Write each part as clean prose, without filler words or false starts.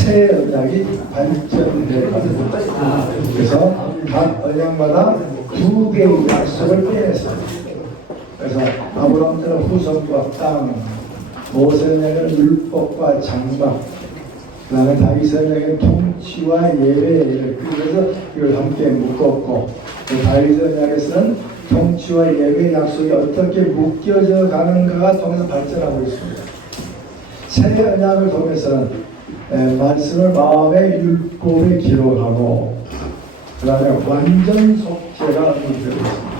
새 언약이 발전해 갑니다. 그래서 각 언약마다 두 개의 약속을 빼냈습니다. 그래서 아브라함 때는 후손과 땅, 모세 언약은 율법과 장막, 그 다음에 다윗 언약은 통치와 예배, 그래서 이걸 함께 묶었고, 다윗 언약에서는 통치와 예배 약속이 어떻게 묶여져 가는가가 통해서 발전하고 있습니다. 새 언약을 통해서는 말씀을 마음의 율법에 기록하고, 그 다음에 완전 속죄가 언급되고 있습니다.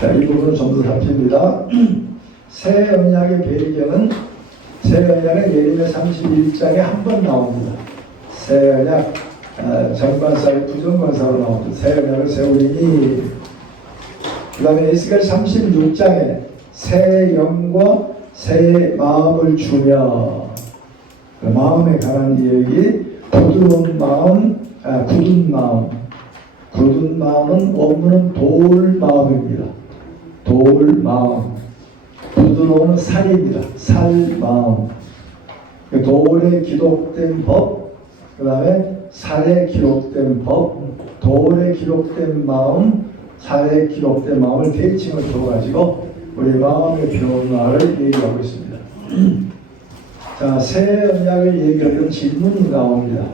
자, 이 부분은 좀 더 살핍니다. 새 언약의 배경은 새 언약은 예레미야 31장에 한 번 나옵니다. 새 언약 정관사의 부정관사로 나옵니다. 새 언약을 세우리니. 그 다음에 에스겔 36장에 새 영과 새 마음을 주며, 그 마음에 관한 얘기, 부드러운 마음, 굳은 마음은 원문은 돌 마음입니다. 돌 마음, 부드러운 살입니다. 살 마음. 돌에 기록된 법, 그 다음에 살에 기록된 법, 돌에 기록된 마음, 살에 기록된 마음을 대칭을 줘가지고 우리 마음의 변화를 얘기하고 있습니다. 자, 새 언약을 얘기하는 질문이 나옵니다.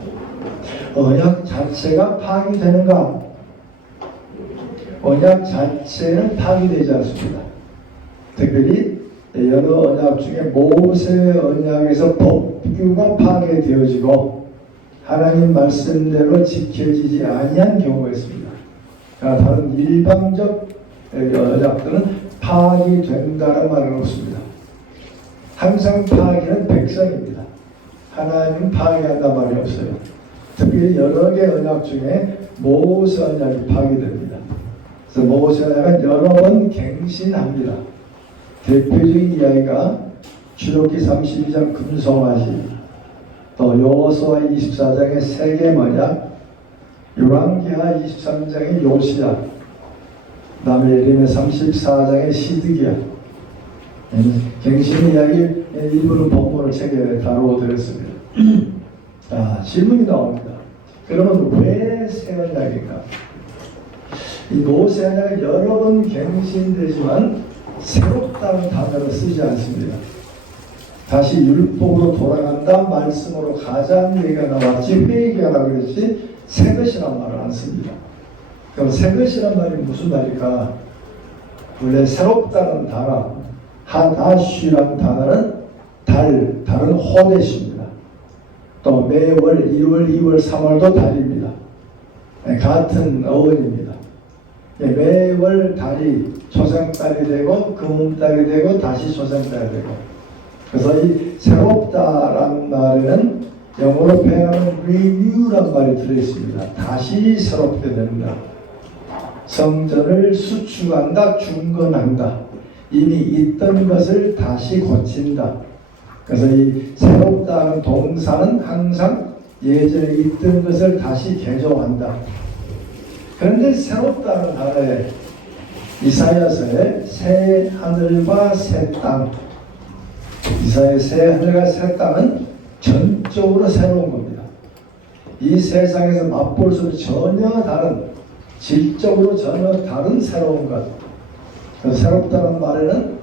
언약 자체가 파기되는가? 언약 자체는 파기되지 않습니다. 특별히 여러 언약 중에 모세 언약에서 법규가 파괴되어지고 하나님 말씀대로 지켜지지 아니한 경우가 있습니다. 다른 일방적 언약들은 파기된다는 말은 없습니다. 항상 파기는 백성입니다. 하나님은 파기한다는 말이 없어요. 특별히 여러 개의 언약 중에 모세 언약이 파기됩니다. 그래서 모세 언약은 여러 번 갱신합니다. 대표적인 이야기가 출애굽기 32장 금송아지, 또 여호수아 24장의 세겜 언약, 열왕기하 23장의 요시야, 그 다음에 예레미야 34장의 시드기야, 갱신 이야기 일부는 본문을 책에 다루어드렸습니다. 자, 질문이 나옵니다. 그러면 왜 새 언약인가? 이 모세 언약은 여러 번 갱신되지만 새롭다는 단어를 쓰지 않습니다. 다시 율법으로 돌아간다, 말씀으로 가자는 얘기가 나왔지, 회개하라 그랬지, 새 것이란 말을 안 씁니다. 그럼 새 것이란 말이 무슨 말일까? 원래 새롭다는 단어, 하다쉬라는 단어는 달은 호데시입니다. 또 매월 1월, 2월, 3월도 달입니다. 같은 어원입니다. 매월 달이 초생달이 되고 금음달이 되고 다시 초생달이 되고, 그래서 이 새롭다라는 말에는 영어로 표현하면 renew라는 말이 들어있습니다. 다시 새롭게 된다. 성전을 수축한다, 중건한다. 이미 있던 것을 다시 고친다. 그래서 이 새롭다는 동사는 항상 예전에 있던 것을 다시 개조한다. 그런데 새롭다는 단어에 이사야서에 새 하늘과 새 땅, 이사야의 새 하늘과 새 땅은 전적으로 새로운 겁니다. 이 세상에서 맛볼 수 없는 전혀 다른, 질적으로 전혀 다른 새로운 것. 새롭다는 말에는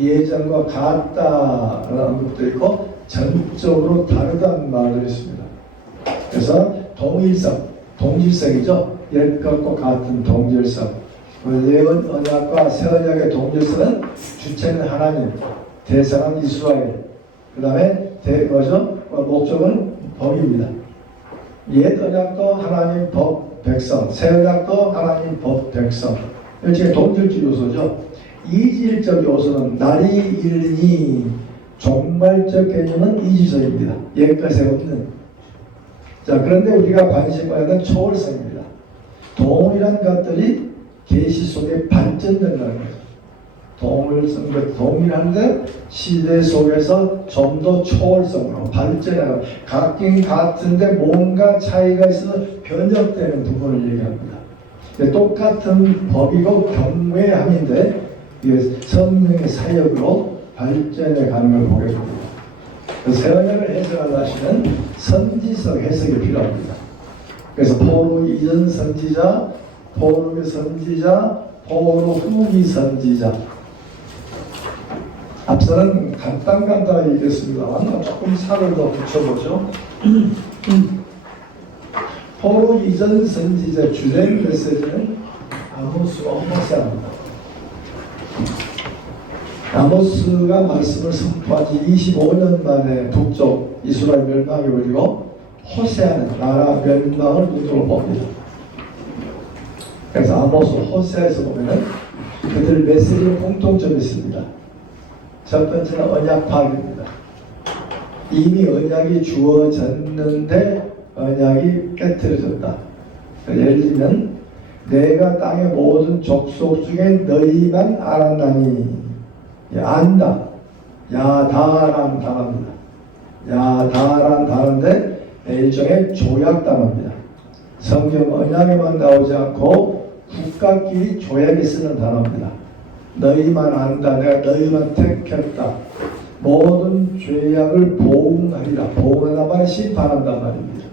예전과 같다라는 것도 있고 전적으로 다르다는 말도 있습니다. 그래서 동질성이죠. 옛것과 같은 동질성. 예언 언약과 새 언약의 동질성은 주체는 하나님, 대상은 이스라엘, 그 다음에 목적은 법입니다. 옛 언약도 하나님 법 백성, 새 언약도 하나님 법 백성. 일종의 동질적 요소죠. 이질적 요소는 날이 이르니, 종말적 개념은 이지서입니다. 옛것에 없는. 자, 그런데 우리가 관심 받는 초월성입니다. 동일한 것들이 계시 속에 발전된다는 거죠. 동일한데 시대 속에서 좀 더 초월성으로 발전하고, 같긴 같은데 뭔가 차이가 있어서 변형되는 부분을 얘기합니다. 똑같은 법이고 경외함인데 이게 성령의 사역으로 발전해 가는 걸 보게 됩니다. 그 새 언약을 해석하시는 선지석 해석이 필요합니다. 그래서 포로 이전 선지자, 포로의 선지자, 포로 후기 선지자. 앞서는 간단하게 얘기했습니다만 조금 살을 더 붙여보죠. 포로 이전 선지자 주된 메시지는 아모스와 호세아입니다. 아모스가 말씀을 선포한 지 25년 만에 북쪽 이스라엘 멸망이 버리고 호세아는 나라 멸망을 눈으로 봅니다. 그래서 아모스, 호세아에서 보면 그들 메시지에 공통점이 있습니다. 첫 번째는 언약 파악입니다. 이미 언약이 주어졌는데 언약이 깨트려졌다. 예를 들면 내가 땅의 모든 족속 중에 너희만 알았나니 안다. 야다란 단어입니다. 야다란 단어인데 일종의 조약 단어입니다. 성경 언약에만 나오지 않고 국가끼리 조약에 쓰는 단어입니다. 너희만 안다. 내가 너희만 택했다. 모든 죄악을 보응하리라. 보응하다 말은 심판한단 말입니다.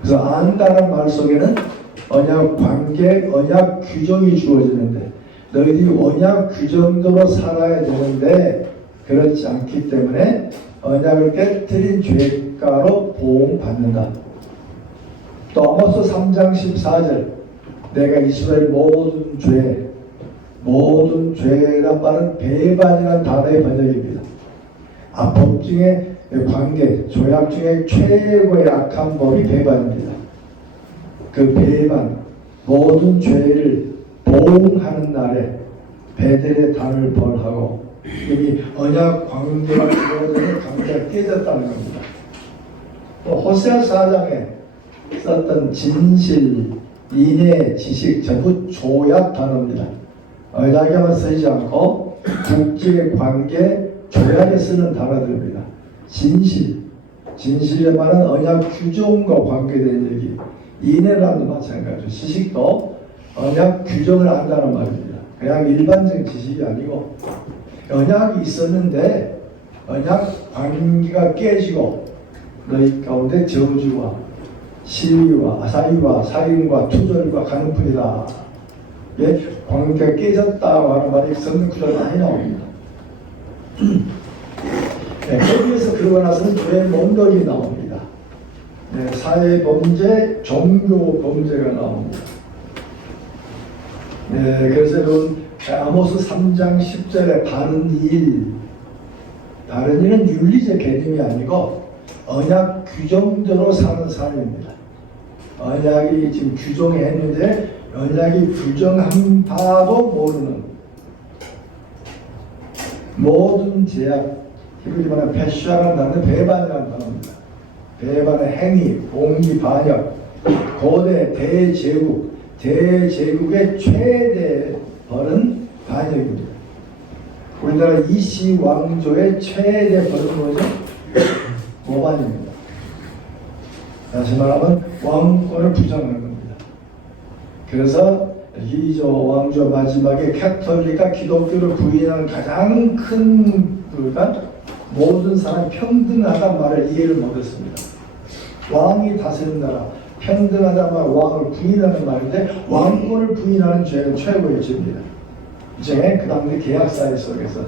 그래서 안다는 말 속에는 언약 관계, 언약 규정이 주어지는데 너희들이 언약 규정대로 살아야 되는데 그렇지 않기 때문에 언약을 깨뜨린 죄가로 보응받는다. 또 아모스 3장 14절 내가 이스라엘 모든 죄란 말은 배반이라는 단어의 번역입니다. 법 중에 관계, 조약 중에 최고의 악한 법이 배반입니다. 그 배반, 모든 죄를 보응하는 날에 베델의 단을 벌하고 이미 언약 관계가 주어지는 관계가 깨졌다는 겁니다. 또 호세아 4장에 썼던 진실, 인애, 지식 전부 조약 단어입니다. 언약에만 쓰지 않고 국제 관계, 조약에 쓰는 단어들입니다. 진실의 말은 언약 규정과 관계된 얘기. 인애라도 마찬가지로 지식도 언약 규정을 안다는 말입니다. 그냥 일반적인 지식이 아니고 언약이 있었는데 언약 관계가 깨지고 너희 가운데 저주와 시위와 사위와 살인과 투절과 가는뿐이다. 예, 관계가 깨졌다고 하는 말이 성경 구절에 많이 나옵니다. 네, 거기에서 그러고 나서는 죄의 목록이 나옵니다. 네, 사회 범죄, 종교 범죄가 나옵니다. 네, 그래서 아모스 3장 10절에 바른 일은 윤리적 개념이 아니고 언약 규정대로 사는 삶입니다. 언약이 지금 규정했는데 언약이 규정한 바도 모르는 모든 제약, 히브리 말하면 패샤라는 단어는 배반이라는 단어입니다. 배반의 행위, 공기 반역, 고대 대제국의 최대 벌은 반역입니다. 우리나라 이씨 왕조의 최대 벌은 뭐죠? 모반입니다. 다시 말하면 왕권을 부정하는 겁니다. 그래서 이조 왕조 마지막에 캐톨릭과 기독교를 부인하는 가장 큰 그가 모든 사람이 평등하다는 말을 이해를 못했습니다. 왕이 다스리는 나라, 평등하다는 말, 왕을 부인하는 말인데 왕권을 부인하는 죄는 최고의 죄입니다. 이제 그 다음에 계약사회 속에서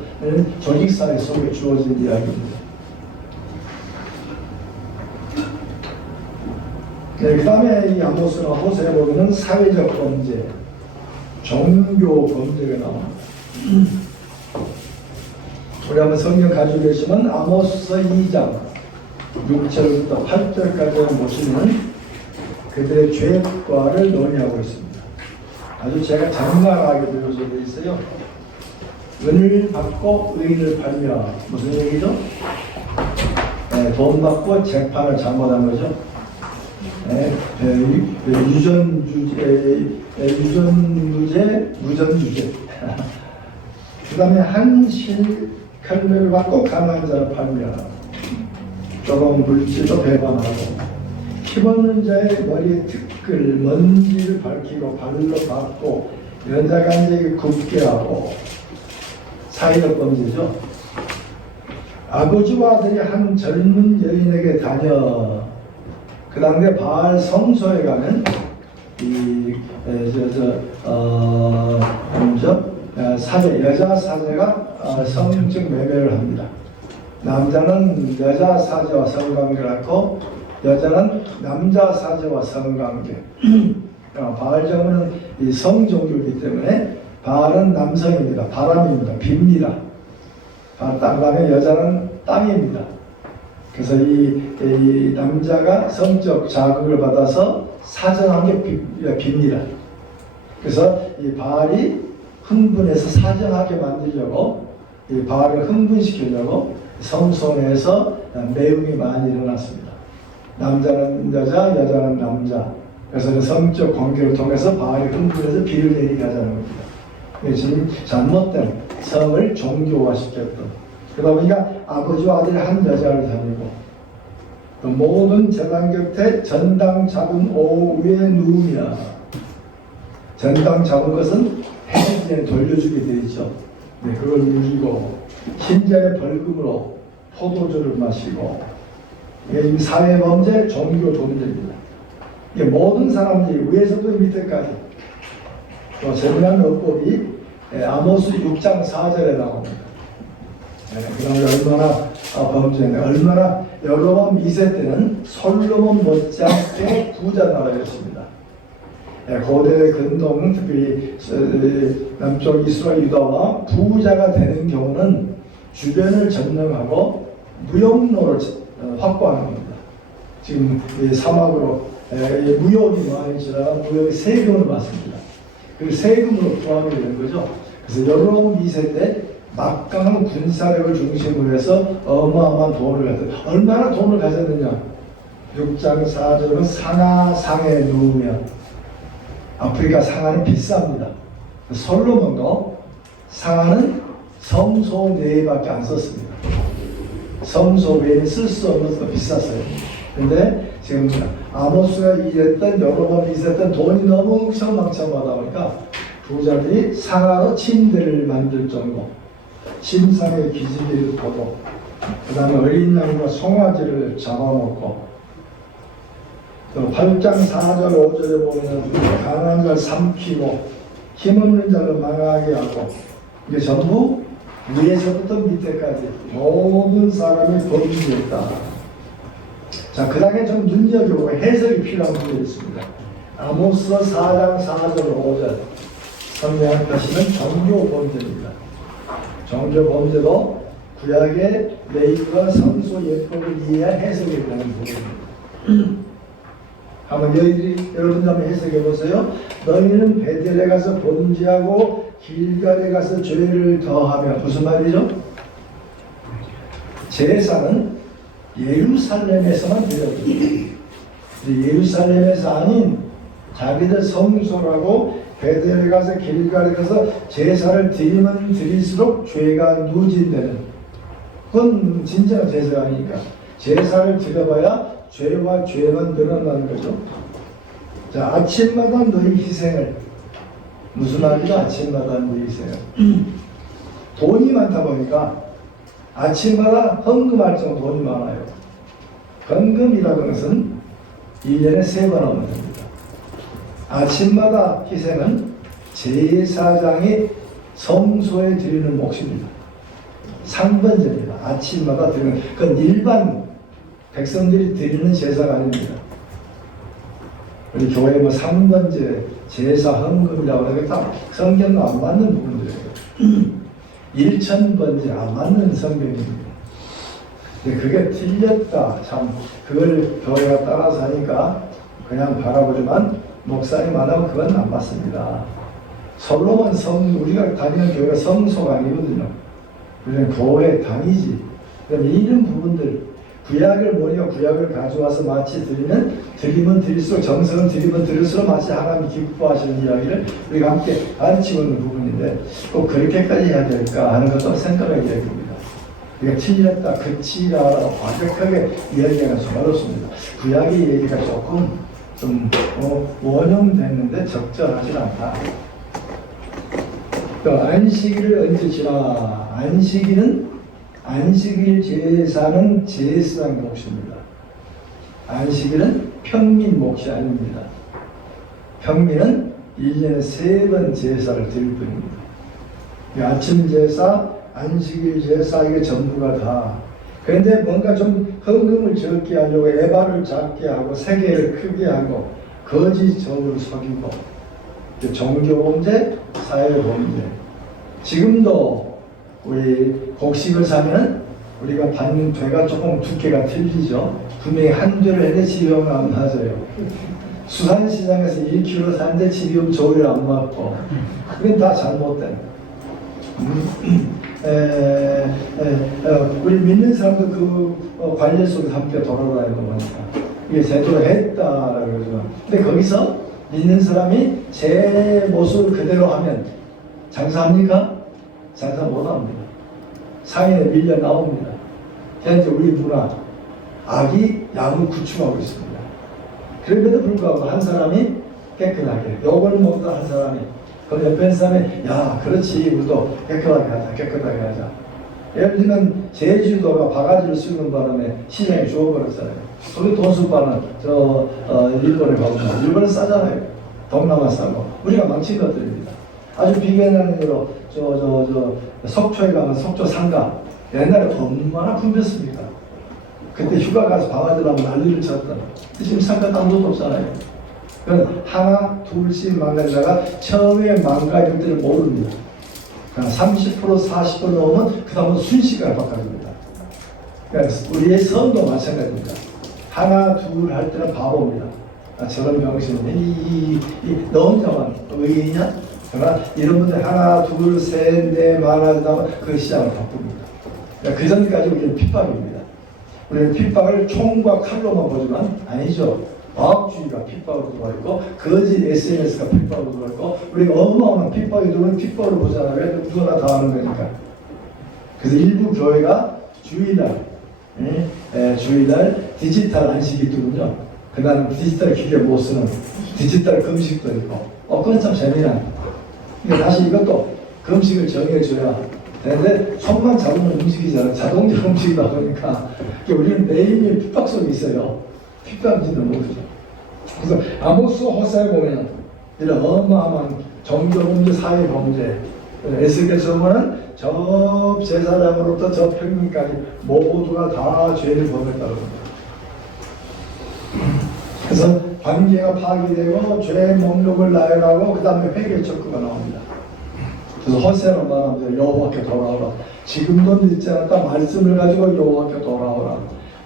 조직사회 속에 주어진 이야기입니다. 네, 그 다음에 이 아모스나 호세에 보면 사회적 범죄, 종교 범죄가 나옵니다. 우리 한번 성경 가지고 계시면 아모스 2장 6절부터 8절까지 보시면 그들의 죄과를 논의하고 있습니다. 아주 제가 장난하게 묘사되어 있어요. 은을 받고 의인을 팔며 무슨 얘기죠? 네, 돈 받고 재판을 잘못한 거죠. 네, 유전무죄, 무전주죄. 그 다음에 한실 칼매를 받고 가난한 자를 팔며 조금 물질도 배반하고 힘없는 자의 머리에 티끌, 먼지를 밝히고 발로 밟고 연자간제에게 굽게 하고 사회적 범죄죠. 아버지와 아들이 한 젊은 여인에게 다녀. 그 당대 바알 성소에 가면 사제, 여자 사제가 성적 매매를 합니다. 남자는 여자 사제와 성관계를 하고 여자는 남자 사제와 성관계. 바알 정부는 이 성종교이기 때문에 바알은 남성입니다. 바람입니다. 빕니다. 땅에 여자는 땅입니다. 그래서 이 남자가 성적 자극을 받아서 사정하게 빕니다. 그래서 이 바알이 흥분해서 사정하게 만들려고 이 바알을 흥분시키려고 성소 내에서 매움이 많이 일어났습니다. 남자는 여자, 여자는 남자. 그래서 성적 관계를 통해서 바알이 흥분해서 비를 내리게 하자는 겁니다. 지금 잘못된 성을 종교화시켰던. 그러다 보니까 아버지와 아들이 한 여자를 다니고 또 모든 제단 곁에 전당 잡은 오후에 누우며. 전당 잡은 것은 해에 돌려주게 되어 있죠. 네, 그걸 누리고 신자의 벌금으로 포도주를 마시고. 이게 지금 사회범죄, 종교범죄입니다. 이게 모든 사람들이 위에서부터 밑에까지. 또 재미난 어법이 아모스 6장 4절에 나옵니다. 그 얼마나 범죄네. 얼마나 여로보암 2세 때는 솔로몬 못지않게 부자 나라였습니다. 고대 근동, 특히 남쪽 이스라엘 유다와 부자가 되는 경우는 주변을 점령하고 무역로를 확보하는 겁니다. 지금 사막으로 무역이 많아지다가 무역이 세금을 받습니다. 그 세금으로 부하게 되는 거죠. 그래서 여로보암 2세 때 막강한 군사력을 중심으로 해서 어마어마한 돈을 가졌어요. 얼마나 돈을 가졌느냐. 6장 4절은 상하상에 누우며. 아프리카 상하는 비쌉니다. 솔로몬도 상하는 성소 내에밖에 안 썼습니다. 성소 외에 쓸 수 없는 거 비쌌어요. 근데 지금 아모스가 일했던 여로보암이 있었던 돈이 너무 엉망청하다 보니까 부자들이 상하로 침대를 만들 정도, 침상에 기지개를 펴고, 그 다음에 어린 양과 송아지를 잡아먹고, 또 8장 4절 5절에 보면 가난한 자를 삼키고 힘없는 자를 망하게 하고, 이게 전부 위에서부터 밑에까지 모든 사람이 범죄했다. 자, 그 다음에 좀 눈여겨보고 해석이 필요한 부분이 있습니다. 아모스 4장 4절 5절 성경하시는 종교 범죄입니다. 종교 범죄도 구약의 레위기와 성소 예법을 이해한 해석에 대한 부분입니다. 한번 여러분들 한번 해석해 보세요. 너희는 베델에 가서 범죄하고 길갈에 가서 죄를 더하며. 무슨 말이죠? 제사는 예루살렘에서만 드려요. 예루살렘에서 아닌 자기들 성소라고 베델에 가서 길갈에 가서 제사를 드리면 드릴수록 죄가 누진되는, 그건 진정한 제사가 아니니까 제사를 드려봐야 죄와 죄만 늘어나는 거죠. 자, 아침마다 너희 희생을. 무슨 말이죠? 아침마다 너희 희생을. 돈이 많다 보니까 아침마다 헌금할 정도 돈이 많아요. 헌금이라는 것은 1년에 3번 하면 됩니다. 아침마다 희생은 제사장이 성소에 드리는 몫입니다. 상번제입니다. 아침마다 드리는, 그건 일반 백성들이 드리는 제사가 아닙니다. 우리 교회 뭐 상번제, 제사, 헌금이라고 하는 다 성경과 안 맞는 부분들이에요. 일천번제 안 맞는 성경입니다. 근데 그게 틀렸다. 참 그걸 교회가 따라서 하니까 그냥 바라보지만 목사님 말하면 그건 안 맞습니다. 솔로몬 우리가 다니는 교회가 성소가 아니거든요. 우리는 교회 다니지. 그럼 이런 부분들, 구약을 모니까 구약을 가져와서 마치 드리면 드릴수록, 정성은 드리면 드릴수록 마치 하나님이 기뻐하시는 이야기를 우리가 함께 가르치고 있는 부분인데 꼭 그렇게까지 해야 될까 하는 것도 생각해야 됩니다. 우리가 틀렸다, 그치라라고 완벽하게 이야기하는 수가 어렵습니다. 구약의 얘기가 조금 좀 원형됐는데 적절하지 않다. 또 안식일을 언제 지나? 안식일은 안식일 제사는 제사장 몫입니다. 안식일은 평민 몫이 아닙니다. 평민은 1년에 3번 제사를 드릴 뿐입니다. 아침 제사, 안식일 제사 이게 전부가 다. 그런데 뭔가 좀 헌금을 적게 하려고 에바를 작게 하고 세계를 크게 하고 거짓 정을 속이고 종교 범죄, 사회 범죄. 지금도 우리 곡식을 사면 우리가 받는 죄가 조금 두께가 틀리죠. 분명히 한 죄를 했는데 지병은 안 맞아요. 수산시장에서 1kg 샀는데 지금 조를 안 맞고 그건 다 잘못된. 우리 믿는 사람도 그 관례 속에서 함께 돌아다니는 거니까 이게 제대로 했다라고 그러죠. 근데 거기서 믿는 사람이 제 모습을 그대로 하면 장사합니까? 장사 못합니다. 상인에 밀려 나옵니다. 현재 우리 문화 악이 양을 구축하고 있습니다. 그럼에도 불구하고 한 사람이 깨끗하게 욕을 먹다 한 사람이 그 옆에 사람이 야 그렇지 우리도 깨끗하게 하자 깨끗하게 하자. 예를 들면 제주도가 바가지를 씌우는 바람에 시장이 죽어버렸잖아요. 거기 돈수빠는 일본에 가보면 일본은 싸잖아요. 동남아 싸고 우리가 망친 것들입니다. 아주 비견하는 예로 속초에 가면 속초 상가 옛날에 얼마나 붐볐습니까? 그때 휴가 가서 바가지를 하면 난리를 쳤던. 지금 상가 아무것도 없잖아요. 그건 하나 둘씩 망가지다가 처음에 망가질 때를 모릅니다. 30% 40% 넘으면 그 다음은 순식간에 바꿔줍니다. 그러니까 우리의 성도 마찬가지입니다. 하나 둘 할 때는 바보입니다. 저런 병신이 너 혼자만 의인이냐? 그러나 이런 분들 하나 둘 셋 넷 많아지다면 그 시장을 바꿉니다. 그러니까 그 전까지 우리는 핍박입니다. 우리는 핍박을 총과 칼로만 보지만 아니죠. 과학주의가 핍박으로 들어와 있고 거짓 SNS가 핍박으로 들어와 있고 우리가 어마어마한 핍박이 들어오는 핍박으로 보잖아요. 왜 누구나 다 하는 거니까. 그래서 일부 교회가 주일날 디지털 안식이 있더군요. 그날은 디지털 기계 못 쓰는 디지털 금식도 있고 그건 참 재미난. 그러니까 다시 이것도 금식을 정해줘야 되는데 손만 잡으면 움직이잖아요. 자동적으로 움직이다 보니까 우리는 매일매일 핍박 속에 있어요. 핍박인지도 모르죠. 그래서 아모스 호세에 보면 이런 어마어마한 종교범죄, 사회범죄 에스겔서 보면 저 제사장으로부터 저 평민까지 모두가 다 죄를 범했다고 합니다. 그래서 관계가 파괴되고 죄 목록을 나열하고 그 다음에 회개 척구가 나옵니다. 그래서 호세로 말합니다. 여호와께 돌아오라. 지금도 늦지 않았다. 말씀을 가지고 여호와께 돌아오라.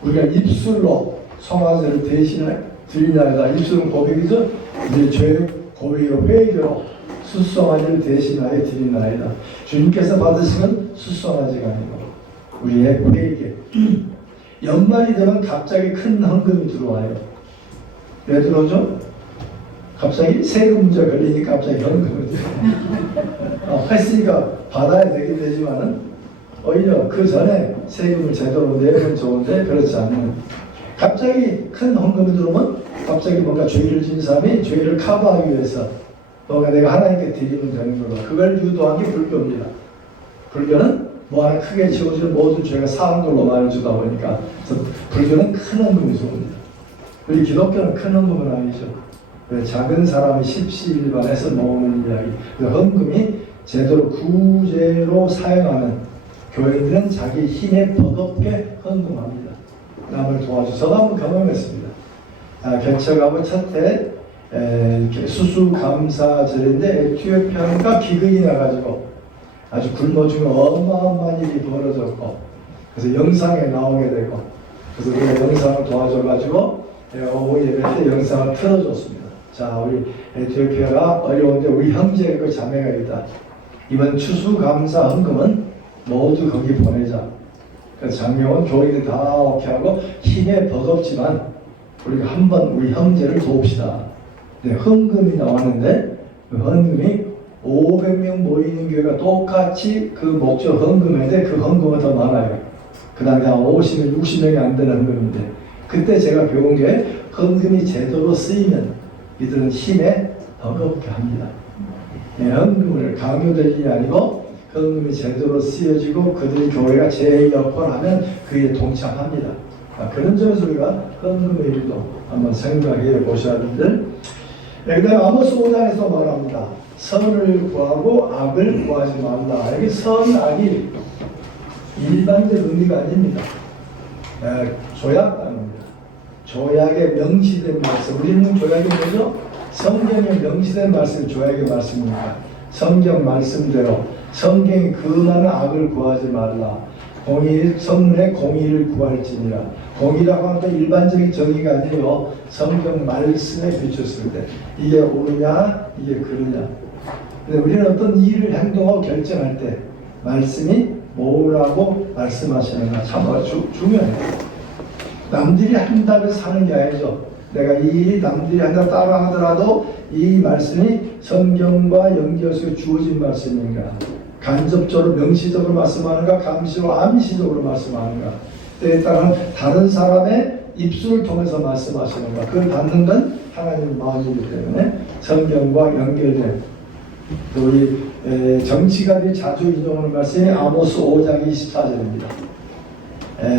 우리가 입술로 성화제를 대신해 드리나이다. 입술은 고백이죠. 이제 죄 고백으로 회개로 수송아지를 대신하여 드리나이다. 주님께서 받으시는 수송아지가 아니고 우리의 회개. 연말이 되면 갑자기 큰 헌금이 들어와요. 왜 들어오죠? 갑자기 세금 문제 걸리니까 갑자기 헌금을 들어와요. 했으니까 받아야 되긴 되지만은 오히려 그 전에 세금을 제대로 내면 좋은데 그렇지 않는. 갑자기 큰 헌금이 들어오면 갑자기 뭔가 죄를 지은 사람이 죄를 커버하기 위해서 뭔가 내가 하나님께 드리는 정도로 그걸 유도한 게 불교입니다. 불교는 뭐 하나 크게 지어지는 모든 죄가 사한 걸로 말해주다 보니까 불교는 큰 헌금이 좋습니다. 우리 기독교는 큰 헌금은 아니죠. 작은 사람이 십시일반에서 모으는 이야기. 헌금이 제대로 구제로 사용하는 교인들은 자기 힘에 버겁게 헌금합니다. 남을 도와줘. 저도 한번 경험했습니다. 개척하고 첫해 수수감사절인데 에티오피아가 기근이 나가지고 아주 굶어 죽는 어마어마한 일이 벌어졌고 그래서 영상에 나오게 되고 그래서 우리가 영상을 도와줘가지고 오후 예배 때 영상을 틀어줬습니다. 자, 우리 에티오피아가 어려운데 우리 형제가 자매가 있다. 이번 추수감사 헌금은 모두 거기 보내자. 장명은 교인들 다 오케이 하고 힘에 버겁지만 우리가 한번 우리 형제를 도웁시다. 네, 헌금이 나왔는데 그 헌금이 500명 모이는 교회가 똑같이 그 목적 헌금인데 그 헌금은 더 많아요. 그 다음에 한 50명, 60명이 안 되는 헌금인데 그때 제가 배운 게 헌금이 제대로 쓰이면 이들은 힘에 버겁게 합니다. 네, 헌금을 강요될 일이 아니고 헌금이 제대로 쓰여지고 그들이 교회가 제 역할을 하면 그에 동참합니다. 그런 점에서 우리가 헌금의 일도 한번 생각해 보셔야 되는데, 그 다음에 아모스 5장에서 말합니다. 선을 구하고 악을 구하지 말라. 여기 선, 악이 일반적 의미가 아닙니다. 조약단입니다. 조약에 명시된 말씀. 우리는 조약이 뭐죠? 성경에 명시된 말씀이 조약의 말씀입니다. 성경 말씀대로 성경이 금하는 악을 구하지 말라. 성문에 공의를 구할지니라. 공의라고 하는 건 일반적인 정의가 아니에요. 성경 말씀에 비쳤을 때 이게 옳으냐 이게 그르냐. 근데 우리는 어떤 일을 행동하고 결정할 때 말씀이 뭐라고 말씀하시는가 참 중요해요. 남들이 한다고 사는 게 아니죠. 내가 이 일이 남들이 한다 따라 하더라도 이 말씀이 성경과 연결해서 주어진 말씀인가, 간접적으로 명시적으로 말씀하는가, 감시로 암시적으로 말씀하는가, 때에 따라 다른 사람의 입술을 통해서 말씀하시는가, 그걸 받는 건 하나님의 마음이기 때문에 성경과 연결된, 또 우리 정치가들이 자주 인용하는 말씀이 아모스 5장 24절입니다.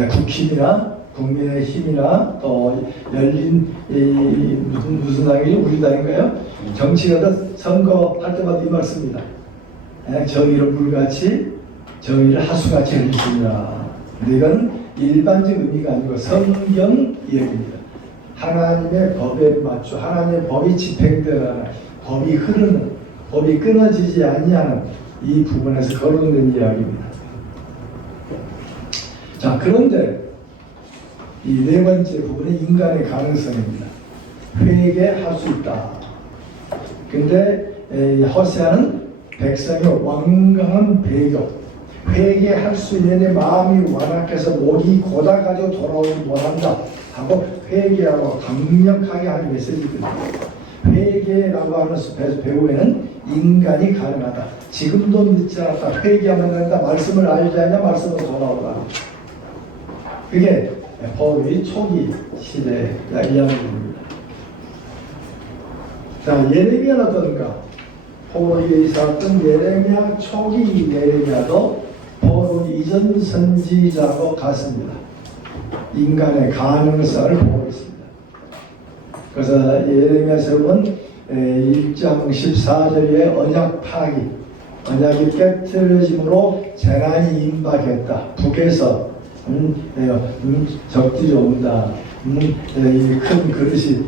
국힘이나 국민의 힘이나 또 열린 무슨 당이죠? 우리 당인가요? 정치가들 선거할 때마다 이 말씀입니다. 정의를 물같이 정의를 하수같이 해주시냐. 이건 일반적 의미가 아니고 성경 이야기입니다. 하나님의 법에 맞춰 하나님의 법이 집행되는, 법이 흐르는, 법이 끊어지지 아니하는 이 부분에서 거론된 이야기입니다. 자, 그런데 이 네 번째 부분은 인간의 가능성입니다. 회개할 수 있다. 근데 호세아는 백성의 완강한 배경, 회개할 수 있는 내 마음이 완악해서 목이 고다가지고 돌아오지 못한다 하고 회개하고 강력하게 하는 메시지입니다. 회개라고 하는 배후에는 인간이 가능하다. 지금도 믿지 않았다. 회개하면 된다. 말씀을 알지 않냐. 말씀으로 돌아오라. 그게 포로의 초기 시대의 이야기입니다. 자, 예레미야는 어떤가? 포로에 있었던 예레미야 초기 예레미야도 포로 이전 선지자로 같습니다. 인간의 가능성을 보고 있습니다. 그래서 예레미야서 보면 1장 14절에 언약 파기, 언약이 깨트려짐으로 재난이 임박했다. 북에서 적들이 온다. 이 큰 그릇이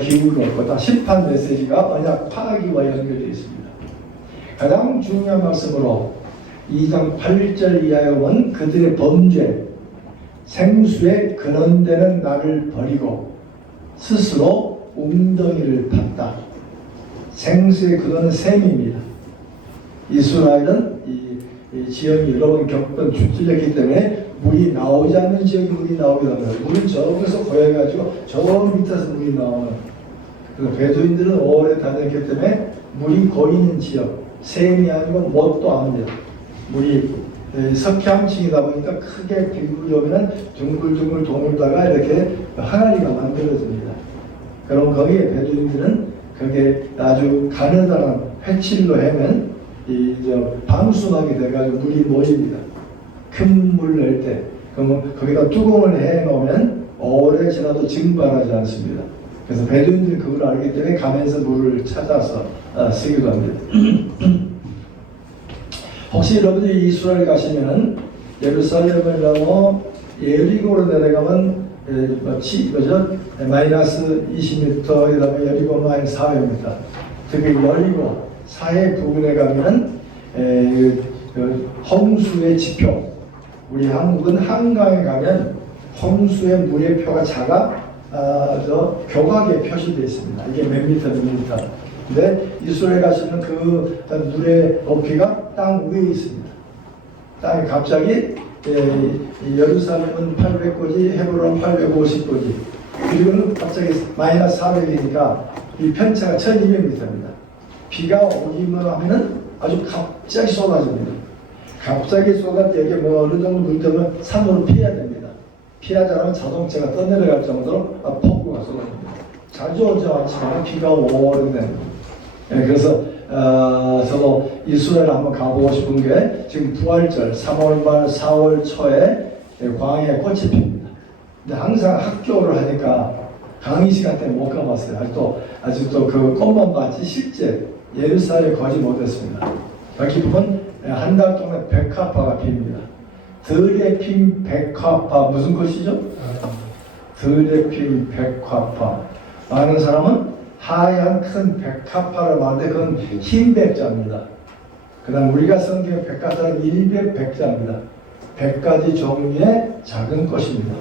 기울고 있고, 심판 메시지가 언약 파기와 연결되어 있습니다. 가장 중요한 말씀으로 2장 8절 이하에 보면 그들의 범죄, 생수에 근원되는 나를 버리고 스스로 웅덩이를 팠다. 생수의 근원은 샘입니다. 이스라엘은 이 지형이 여러 번 겪던 주질렸기 때문에 물이 나오지 않는 지역에 물이 나오게 됩니다. 물은 저기서 고여가지고 저 밑에서 물이 나오는. 그래서 베두인들은 오래 다녔기 때문에 물이 고이는 지역, 샘이 아니고 못도 압니다. 물이 석회암층이다 보니까 크게 비구려면 둥글둥글 도물다가 이렇게 항아리가 만들어집니다. 그럼 거기에 베두인들은 그게 아주 가느다란 회칠로 해면 방수막이 돼가지고 물이 모입니다. 큰 물 낼 때, 그러면 거기다 뚜껑을 해 놓으면 오래 지나도 증발하지 않습니다. 그래서 베두인들이 그걸 알기 때문에 가면서 물을 찾아서 쓰기도 합니다. 혹시 여러분들이 이스라엘 가시면은 예루살렘을 넘어 예리고로 내려가면 마이너스 20m, 그다음에 여리고 마이너스 400m. 특히 여리고 사해 부근에 가면은 홍수의 지표. 우리 한국은 한강에 가면 홍수의 물의 표가 교각에 표시되어 있습니다. 이게 몇 미터, 몇 미터. 근데 이스라엘 가시면 그 물의 높이가 땅 위에 있습니다. 땅이 갑자기 예루살렘은 800고지, 헤브론은 850고지. 그리고는 갑자기 마이너스 400이니까 이 편차가 1200m입니다. 비가 오기만 하면은 아주 갑자기 쏟아집니다. 갑자기 쏟아질 때 여기 어느 정도 물 때면 산으로 피해야 됩니다. 피하지 않으면 자동차가 떠내려갈 정도로 폭우가 쏟아집니다. 자주 오지 않지만 비가 오래 됩니다. 그래서 저도 이스라엘 한번 가보고 싶은 게 지금 부활절 3월 말 4월 초에 광야에 꽃이 핍니다. 근데 항상 학교를 하니까 강의 시간 때문에 못 가봤어요. 아직도 그 꽃만 봤지 실제 예루살렘에 가지 못했습니다. 여기 보면 한 달 동안 백합화가 핍니다. 들에 핀 백합화 무슨 꽃이죠? 들에 핀 백합화. 많은 사람은 하얀 큰 백합화를 봤는데 그건 흰 백자입니다. 그 다음 우리가 성경의 백합화는 일백백자입니다. 100가지 종류의 작은 꽃입니다.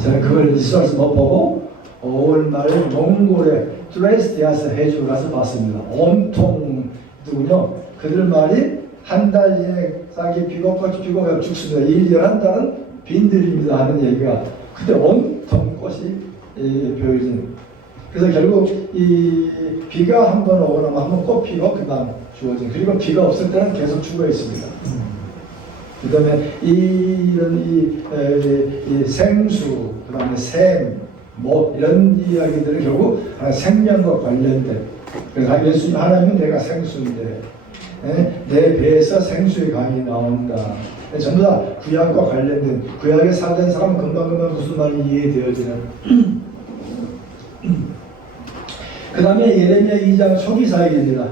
저는 그걸 이스라엘에서 못 보고 5월 말에 몽골의 트레스티아스 해주 가서 봤습니다. 온통 누군요? 그들 말이 한 달 내에 싹이 피고 꽃이 피고 죽습니다. 1년 한 달은 빈들입니다 하는 얘기가 그때 온통 꽃이 보여진. 그래서 결국 이 비가 한 번 오고 나면 한 번 꽃 피고 그다음 주어진. 그리고 비가 없을 때는 계속 죽어 있습니다. 그다음에 이 생수, 그다음에 샘, 뭐 이런 이야기들은 결국 생명과 관련된. 그래서 예수님 하나님은 내가 생수인데 내 배에서 생수의 강이 나온다. 전부 다 구약과 관련된. 구약에 살던 사람은 금방금방 무슨 말이 이해되어지는. 그 다음에 예레미야 2장 초기 사역입니다.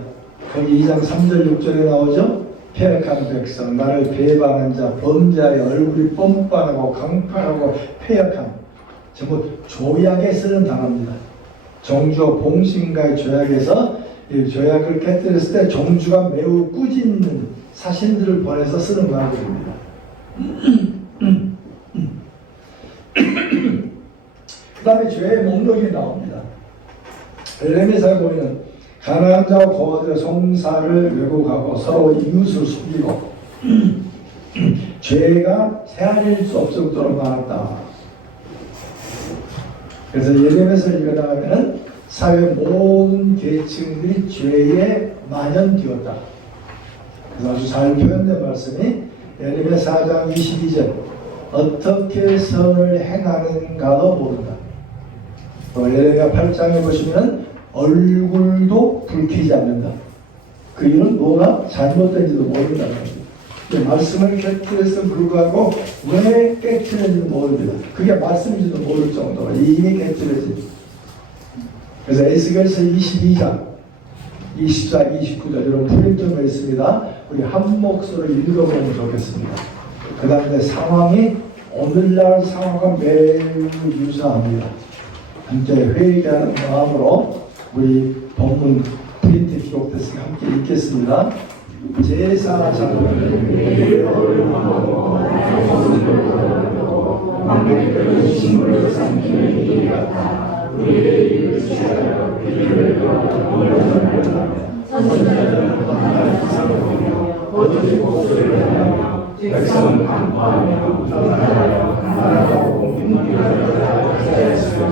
거기 2장 3절 6절에 나오죠. 패역한 백성, 나를 배반한 자, 범자의 얼굴이 뻔뻔하고 강팍하고 패역한. 전부 조약에 쓰는 단어입니다. 종주와 봉신과의 조약에서 이 조약을 깨뜨렸을 때 종주가 매우 꾸짖는 사신들을 보내서 쓰는 말들입니다. 그 다음에 죄의 목록이 나옵니다. 예레미야에 보면 가난한 자와 고아들의 송사를 왜곡하고 서로 이웃을 속이고 죄가 헤아릴 수 없을 정도로 많았다. 그래서 예레미야에서 읽어나가면은 사회 모든 계층들이 죄에 만연되었다. 그래서 아주 잘 표현된 말씀이 예레미야 4장 22절 어떻게 선을 행하는가도 모른다. 예레미야 8장에 보시면 얼굴도 붉히지 않는다. 그 이유는 뭐가 잘못된지도 모른다는 겁니다. 말씀을 깨뜨려서 불구하고 왜 깨뜨렸는지 모릅니다. 그게 말씀인지도 모를 정도로 이미 깨뜨려진. 그래서 에스겔서 22장 24, 29절 여러분 프린트가 있습니다. 우리 한 목소리로 읽어보면 좋겠습니다. 그 다음에 상황이 오늘날 상황과 매우 유사합니다. 함께 회개하는 마음으로 우리 본문 프린트 기록됐으니까 함께 읽겠습니다. 제사장을 식물로 삼키는 일 같아 우리의 이웃을 취하여 비밀을 올려드립니다. 선지자들은 하나님을 살펴보며 거짓 목소리를 하며 백성은 간파하며 전하여 가난하고 빈민하여 하였으며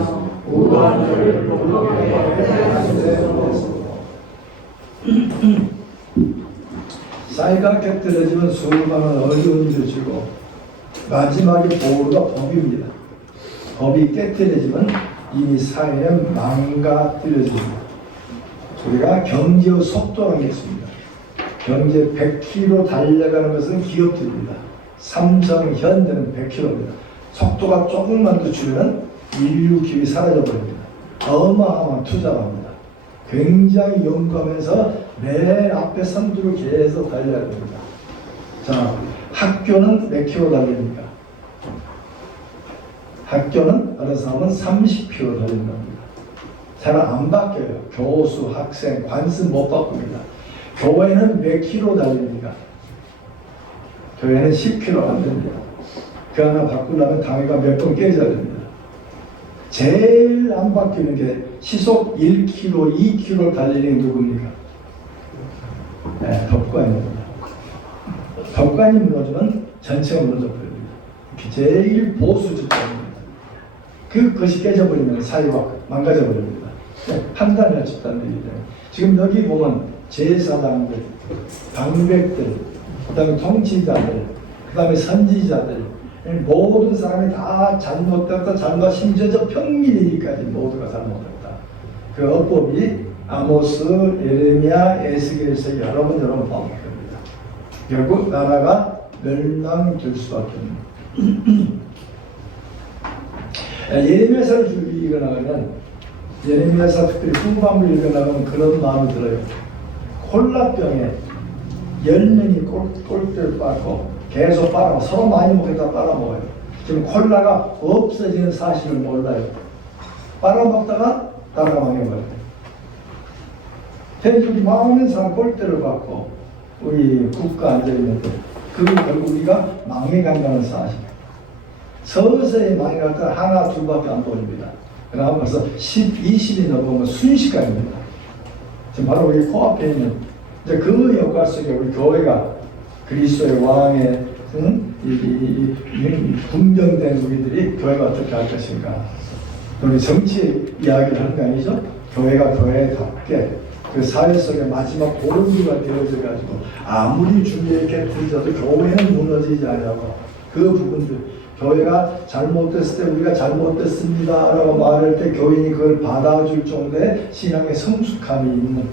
우한 자를 놀라게 하였으며 사이가 깨뜨려지면 수많은 어려움을 주고 마지막에 보루가 법입니다. 법이 깨뜨려지면 이미 사회는 망가뜨려집니다. 우리가 경제의 속도라는 게 있습니다. 경제 100km 달려가는 것은 기업들입니다. 삼성, 현대는 100km입니다. 속도가 조금만 더 줄이면 인류 기업이 사라져버립니다. 어마어마한 투자를 합니다. 굉장히 연구하면서 맨 앞에 선두를 계속 달려야 됩니다. 자, 학교는 몇 킬로 달립니까? 학교는 어느 사람은 30km 달리는 겁니다. 잘 안 바뀌어요. 교수, 학생, 관습 못 바꿉니다. 교회는 몇 킬로 달립니까? 교회는 10km 안 됩니다. 그 하나 바꾸려면 당회가 몇 번 깨져야 됩니다. 제일 안 바뀌는 게 시속 1km, 2km 달리는 게 누굽니까? 네, 법관입니다. 법관이 무너지면 전체가 무너져 버립니다. 제일 보수 집단입니다. 그것이 깨져버리면 사회가 망가져 버립니다. 네, 판단할 집단들이기 때문에 지금 여기 보면 제사장들, 방백들, 그 다음에 통치자들, 그 다음에 선지자들, 모든 사람이 다 잘못됐다, 심지어 저 평민이기까지 모두가 잘못됐다. 그 어법이 아모스, 예레미야, 에스겔에서 여러 번 반복됩니다. 결국 나라가 멸망될 수밖에 없는. 예레미야서를 쭉 읽어나가면, 예레미야서 특별히 후반부를 읽어나가면 그런 마음이 들어요. 콜라병에 10명이 꼴대를 빨고 계속 빨아먹어, 서로 많이 먹겠다 빨아먹어요. 지금 콜라가 없어지는 사실을 몰라요. 빨아먹다가 나라가 망해버려요. 대중이 많은 사람 꼴대를 받고 우리 국가 앉아있는데 그게 결국 우리가 망해간다는 사실. 서서히 망해갔다 하나 둘밖에 안 보입니다. 그러나 벌써 10, 20이 넘으면 순식간입니다. 지금 바로 우리 코앞에 있는 이제 그 역할 속에 우리 교회가 그리스도의 왕의 분명된 우리들이 교회가 어떻게 할 것인가. 우리 정치 이야기를 하는 게 아니죠. 교회가 교회답게 그 사회 속의 마지막 보름이가 되어져 가지고 아무리 준비했게 들어도 교회는 무너지지 않냐고 그 부분들 교회가 잘못됐을 때 우리가 잘못됐습니다 라고 말할 때 교인이 그걸 받아줄 정도의 신앙의 성숙함이 있는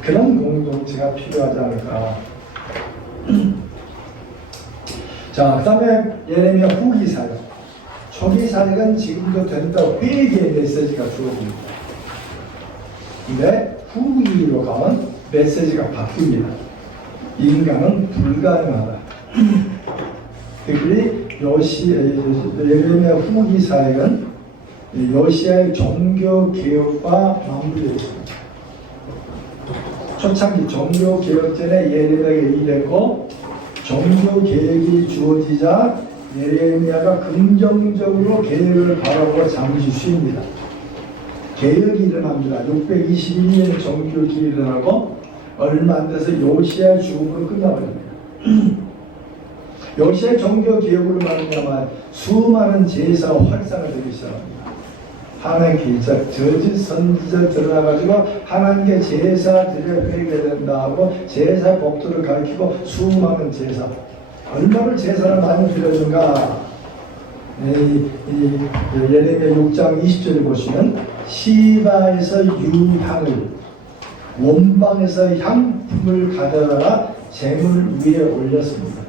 그런 공동체가 필요하지 않을까. 자, 그 다음에 예레미야 후기 사역. 초기 사역은 지금도 된다고 회개의 메시지가 주어집니다. 근데 후기로 가면 메시지가 바뀝니다. 인간은 불가능하다. 특히 예레미야 후기 사역은 요시야의 종교 개혁과 맞물려 있습니다. 초창기 종교 개혁 전에 예레미야가 일했고 종교 개혁이 주어지자 예레미야가 긍정적으로 개혁을 바라보고 잠시 쉽니다. 개혁이 일어납니다. 621년에 종교 개혁이 일어나고 얼마 안 돼서 요시야 죽음으로 끝나버립니다. 요시야 종교 개혁으로 말미암아 수많은 제사가 활성화되기 시작합니다. 하나님께 저짓 선지자 드러나가지고 하나님께 제사 드려 드리게 된다 하고 제사 법도를 가르치고 수많은 제사 얼마나 제사를 많이 드렸는가. 예레미야 6장 20절에 보시면 시바에서 유향을 원방에서 향품을 가져다가 제물 위에 올렸습니다.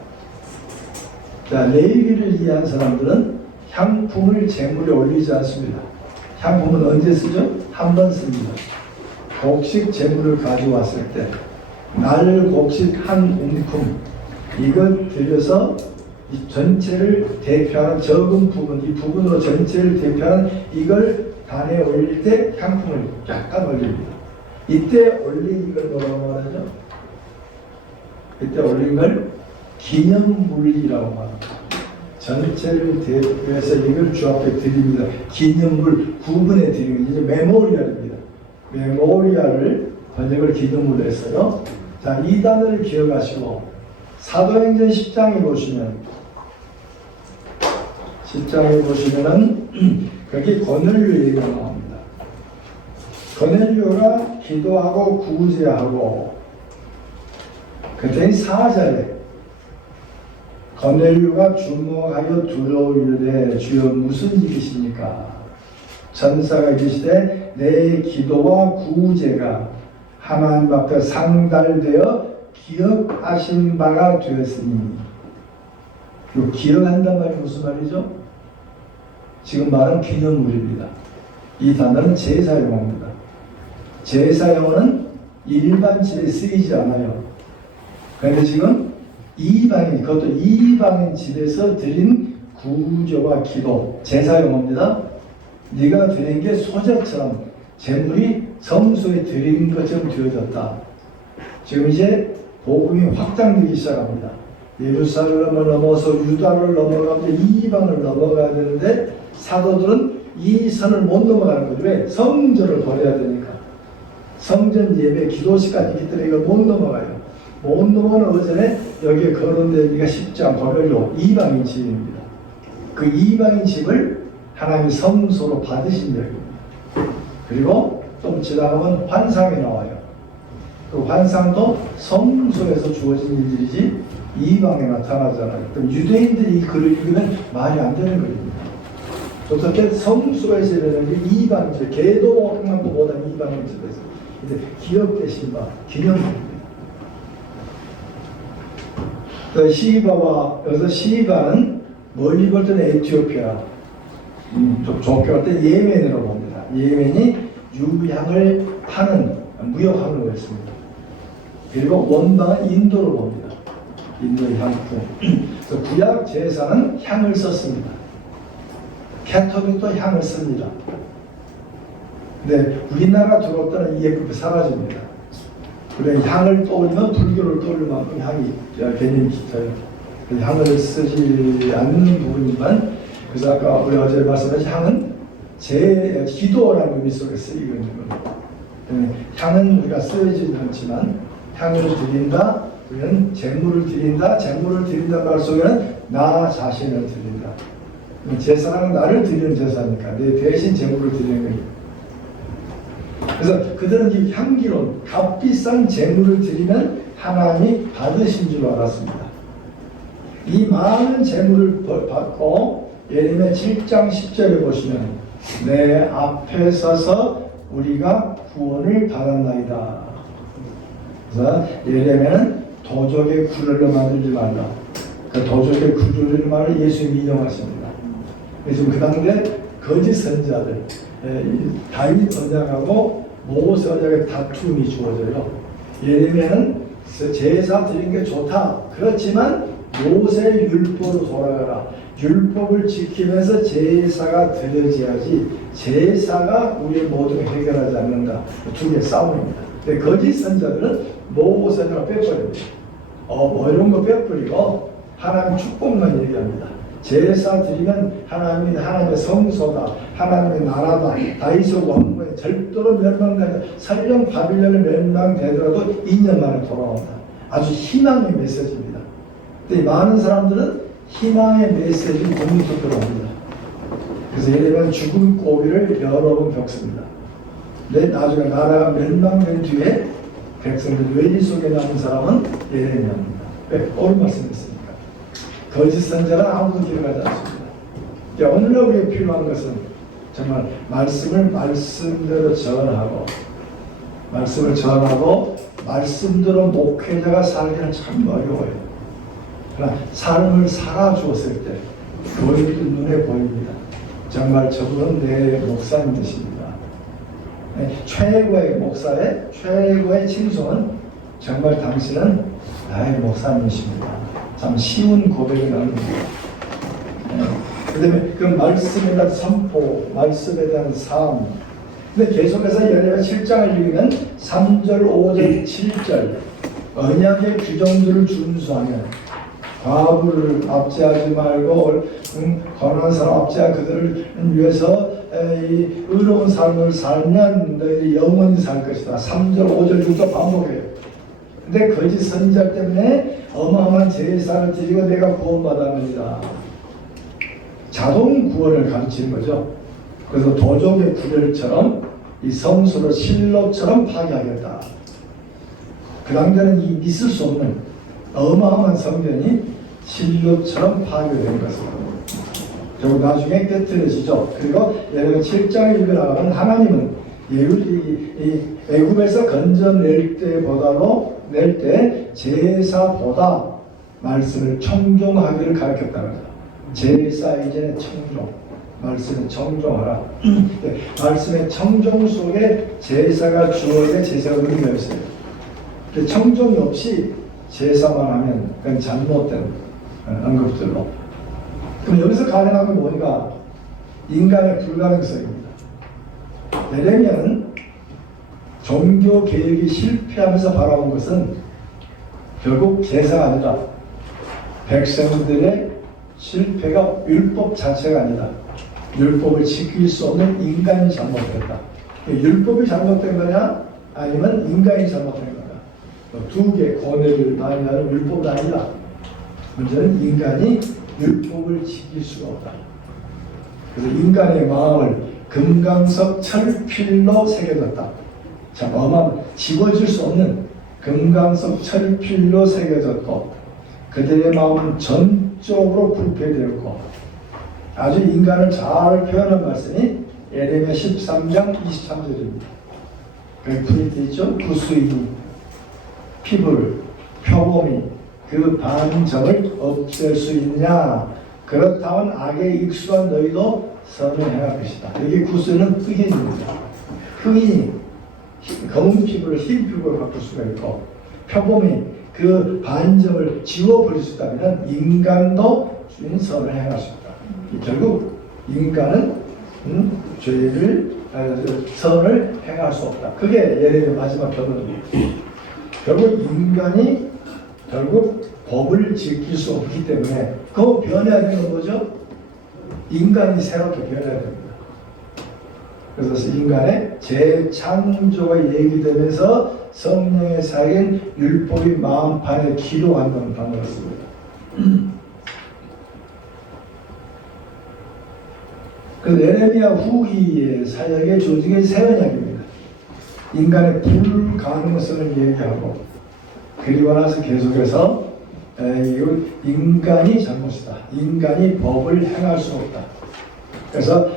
자, 레위기를 이해한 사람들은 향품을 제물에 올리지 않습니다. 향품은 언제 쓰죠? 한 번 씁니다. 곡식 제물을 가져왔을 때 날 곡식 한 움큼 이걸 들여서 이 전체를 대표하는 적은 부분, 이 부분으로 전체를 대표하는 이걸 단에 올릴 때 향품을 약간 올립니다. 이때 올린 이걸 뭐라고 말하죠? 이때 올린 걸 기념물이라고 말합니다. 전체를 대표해서 이걸 주 앞에 드립니다. 기념물 구분해 드리는 이제 메모리알입니다. 메모리알을 번역을 기념물로 했어요. 자, 이 단어를 기억하시고 사도행전 10장에 보시면 거기 고넬료 얘기가 나옵니다. 고넬료가 기도하고 구제하고 그때 4절에 고넬료가 주목하여 두려우되 주여 무슨 일이십니까? 전사가 이르시되 내 기도와 구제가 하나님 앞에 상달되어 기억하신 바가 되었으니. 이 기억한단 말이 무슨 말이죠? 지금 말은 기념물입니다. 이 단어는 제사용어입니다. 제사용어는 일반 집에 쓰이지 않아요. 그런데 지금 이방인, 그것도 이방인 집에서 드린 구제와 기도, 제사용어입니다. 네가 드린 게 소재처럼 제물이 성소에 드린 것처럼 되어졌다. 지금 이제 복음이 확장되기 시작합니다. 예루살렘을 넘어서 유다를 넘어가면서 이방을 넘어가야 되는데 사도들은 이 선을 못 넘어가는 거죠. 왜? 성전을 버려야 되니까. 성전 예배 기도시까지 있기 때문에 이걸 못 넘어가요. 못 넘어가는 어전에 여기에 거론되기가 쉽지 않고 별로 이방인 집입니다. 그 이방인 집을 하나님이 성소로 받으신 적입니다. 그리고 좀 지나가면 환상이 나와요. 그 환상도 성소에서 주어진 일들이지 이방에 나타나잖아요. 그럼 유대인들이 이 글을 읽으면 말이 안 되는 글입니다. 어떻게 성소에서 일어나는 게 이방인 집, 개도만도 못한 이방인 집에서 이제 기억되신 바 기념입니다. 시바와 여기서 시바는 멀리 볼 때는 에티오피아, 좀 좋게 볼 때 예멘으로 봅니다. 예멘이 유향을 파는 무역항으로 했습니다. 그리고 원방은 인도로 봅니다. 인도의 향품. 그래서 구약 제사는 향을 썼습니다. 캐토릭도 향을 씁니다. 근데 우리나라 들어왔다는 이게 그렇게 사라집니다. 그래 향을 떠올리면 불교를 떠올릴 만큼 향이 개념이 깊어요. 향을 쓰지 않는 부분이지만 그래서 아까 우리 어제 말씀하신 향은 제 기도라는 의미 속에 쓰이거든요. 향은 우리가 쓰이지 않지만 향을 드린다. 우리는 재물을 드린다. 재물을 드린다 말 속에는 나 자신을 드린다. 제사는 나를 드리는 제사니까 내 대신 재물을 드리는 거예요. 그래서 그들은 이 향기로운 값비싼 재물을 드리면 하나님이 받으신 줄 알았습니다. 이 많은 재물을 받고 예레미야 7장 10절에 보시면 내 앞에 서서 우리가 구원을 받았나이다. 그래서 예레미야는 도적의 굴을 만들지 말라. 그 도적의 굴을 말을 예수님이 인용하십니다. 그래서 그 당대 거짓 선지자들 다윗 언약하고 모세 언약의 다툼이 주어져요. 예레미야는 제사 드리는 게 좋다. 그렇지만 모세의 율법으로 돌아가라. 율법을 지키면서 제사가 드려져야지 제사가 우리의 모든 걸 해결하지 않는다. 두 개의 싸움입니다. 근데 거짓 선자들은 모세를 빼버립니다. 뭐 이런 거 빼버리고 하나님 축복만 얘기합니다. 제사 드리면 하나님의 성소다, 하나님의 나라다, 다윗의 왕국에 절대로 멸망되는 설령 바빌론에 멸망되더라도 2년 만에 돌아온다. 아주 희망의 메시지입니다. 근데 많은 사람들은 희망의 메시지를 공유토 들어옵니다. 그래서 예레미야는 죽음 고비를 여러 번 겪습니다. 나중에 나라가 멸망된 뒤에 백성들 외리 속에 남은 사람은 예레미야입니다. 왜? 옳은 말씀했습니다. 거짓 선자는 아무도 기억하지 않습니다. 오늘 우리에게 필요한 것은 정말 말씀을 말씀대로 전하고 말씀대로 목회자가 살기는 참 어려워요. 그러나 삶을 살아주었을 때 교회도 눈에 보입니다. 정말 저분은 내 목사님이십니다. 최고의 목사의 최고의 칭송은 정말 당신은 나의 목사님이십니다. 참 쉬운 고백을 나눕니다. 그 다음에 그 말씀에 대한 선포, 말씀에 대한 삶. 근데 계속해서 예레미야 7장을 읽으면 3절, 5절, 7절 언약의 규정들을 준수하면 과부를 압제하지 말고 가난한 사람 압제하 그들을 위해서 이 의로운 삶을 살면 너희들이 영원히 살 것이다. 3절, 5절, 6절 반복해요. 근데 거짓 선지자 때문에 어마어마한 제사를 드리고 내가 구원받았느니라. 자동 구원을 가르치는 거죠. 그래서 도적의 구별처럼 이 성소를 실로처럼 파괴하겠다. 그 당대는 이 있을 수 없는 어마어마한 성전이 실로처럼 파괴된 것입니다. 그리고 나중에 깨뜨려지죠. 그리고 예레미야 7장에 읽으라면 하나님은 애굽에서 건져낼 때 제사보다 말씀을 청종하기를 가르쳤다는 거다. 제사 이전에 청종, 말씀을 청종하라. 말씀의 청종 속에 제사가 주어야 제사가 의미가 있어요. 청종이 없이 제사만 하면 그건 잘못된 언급들로. 그럼 여기서 가능한 건 뭔가? 인간의 불가능성입니다. 예레미야는 종교 개혁이 실패하면서 바라본 것은 결국 제사가 아니라 백성들의 실패가 율법 자체가 아니다. 율법을 지킬 수 없는 인간이 잘못됐다. 율법이 잘못된 거냐? 아니면 인간이 잘못된 거냐? 두 개 고뇌를 많이 하는 율법은 아니다. 문제는 인간이 율법을 지킬 수가 없다. 그래서 인간의 마음을 금강석 철필로 새겨졌다. 참 지워질 수 없는 금강석 철필로 새겨졌고 그들의 마음은 전적으로 불패되었고 아주 인간을 잘 표현한 말씀이 예레미야 13장 23절입니다. 그 프린트 있죠? 구수인이 피부를 표범이 그 반점을 없앨 수 있느냐? 그렇다면 악에 익숙한 너희도 선을 행할 것이다. 여기 구수는 흑인입니다. 흑인이 검은 피부를 흰 피부로 바꿀 수가 있고 표범이 그 반점을 지워버릴 수 있다면 인간도 주인 선을 행할 수 있다. 결국 인간은 죄를 선을 행할 수 없다. 그게 예레미야 마지막 결론입니다. 결국 인간이 결국 법을 지킬 수 없기 때문에 그 변해야 되는 거죠. 인간이 새롭게 변해야 됩니다. 그래서 인간의 재창조가 얘기되면서 성령의 사인 율법이 마음판에 기록한다는 단어를 씁니다. 그 예레미야 후기의 사역의 조직의 새 언약입니다. 인간의 불가능성을 얘기하고 그리고 나서 계속해서 이건 인간이 잘못이다. 인간이 법을 행할 수 없다. 그래서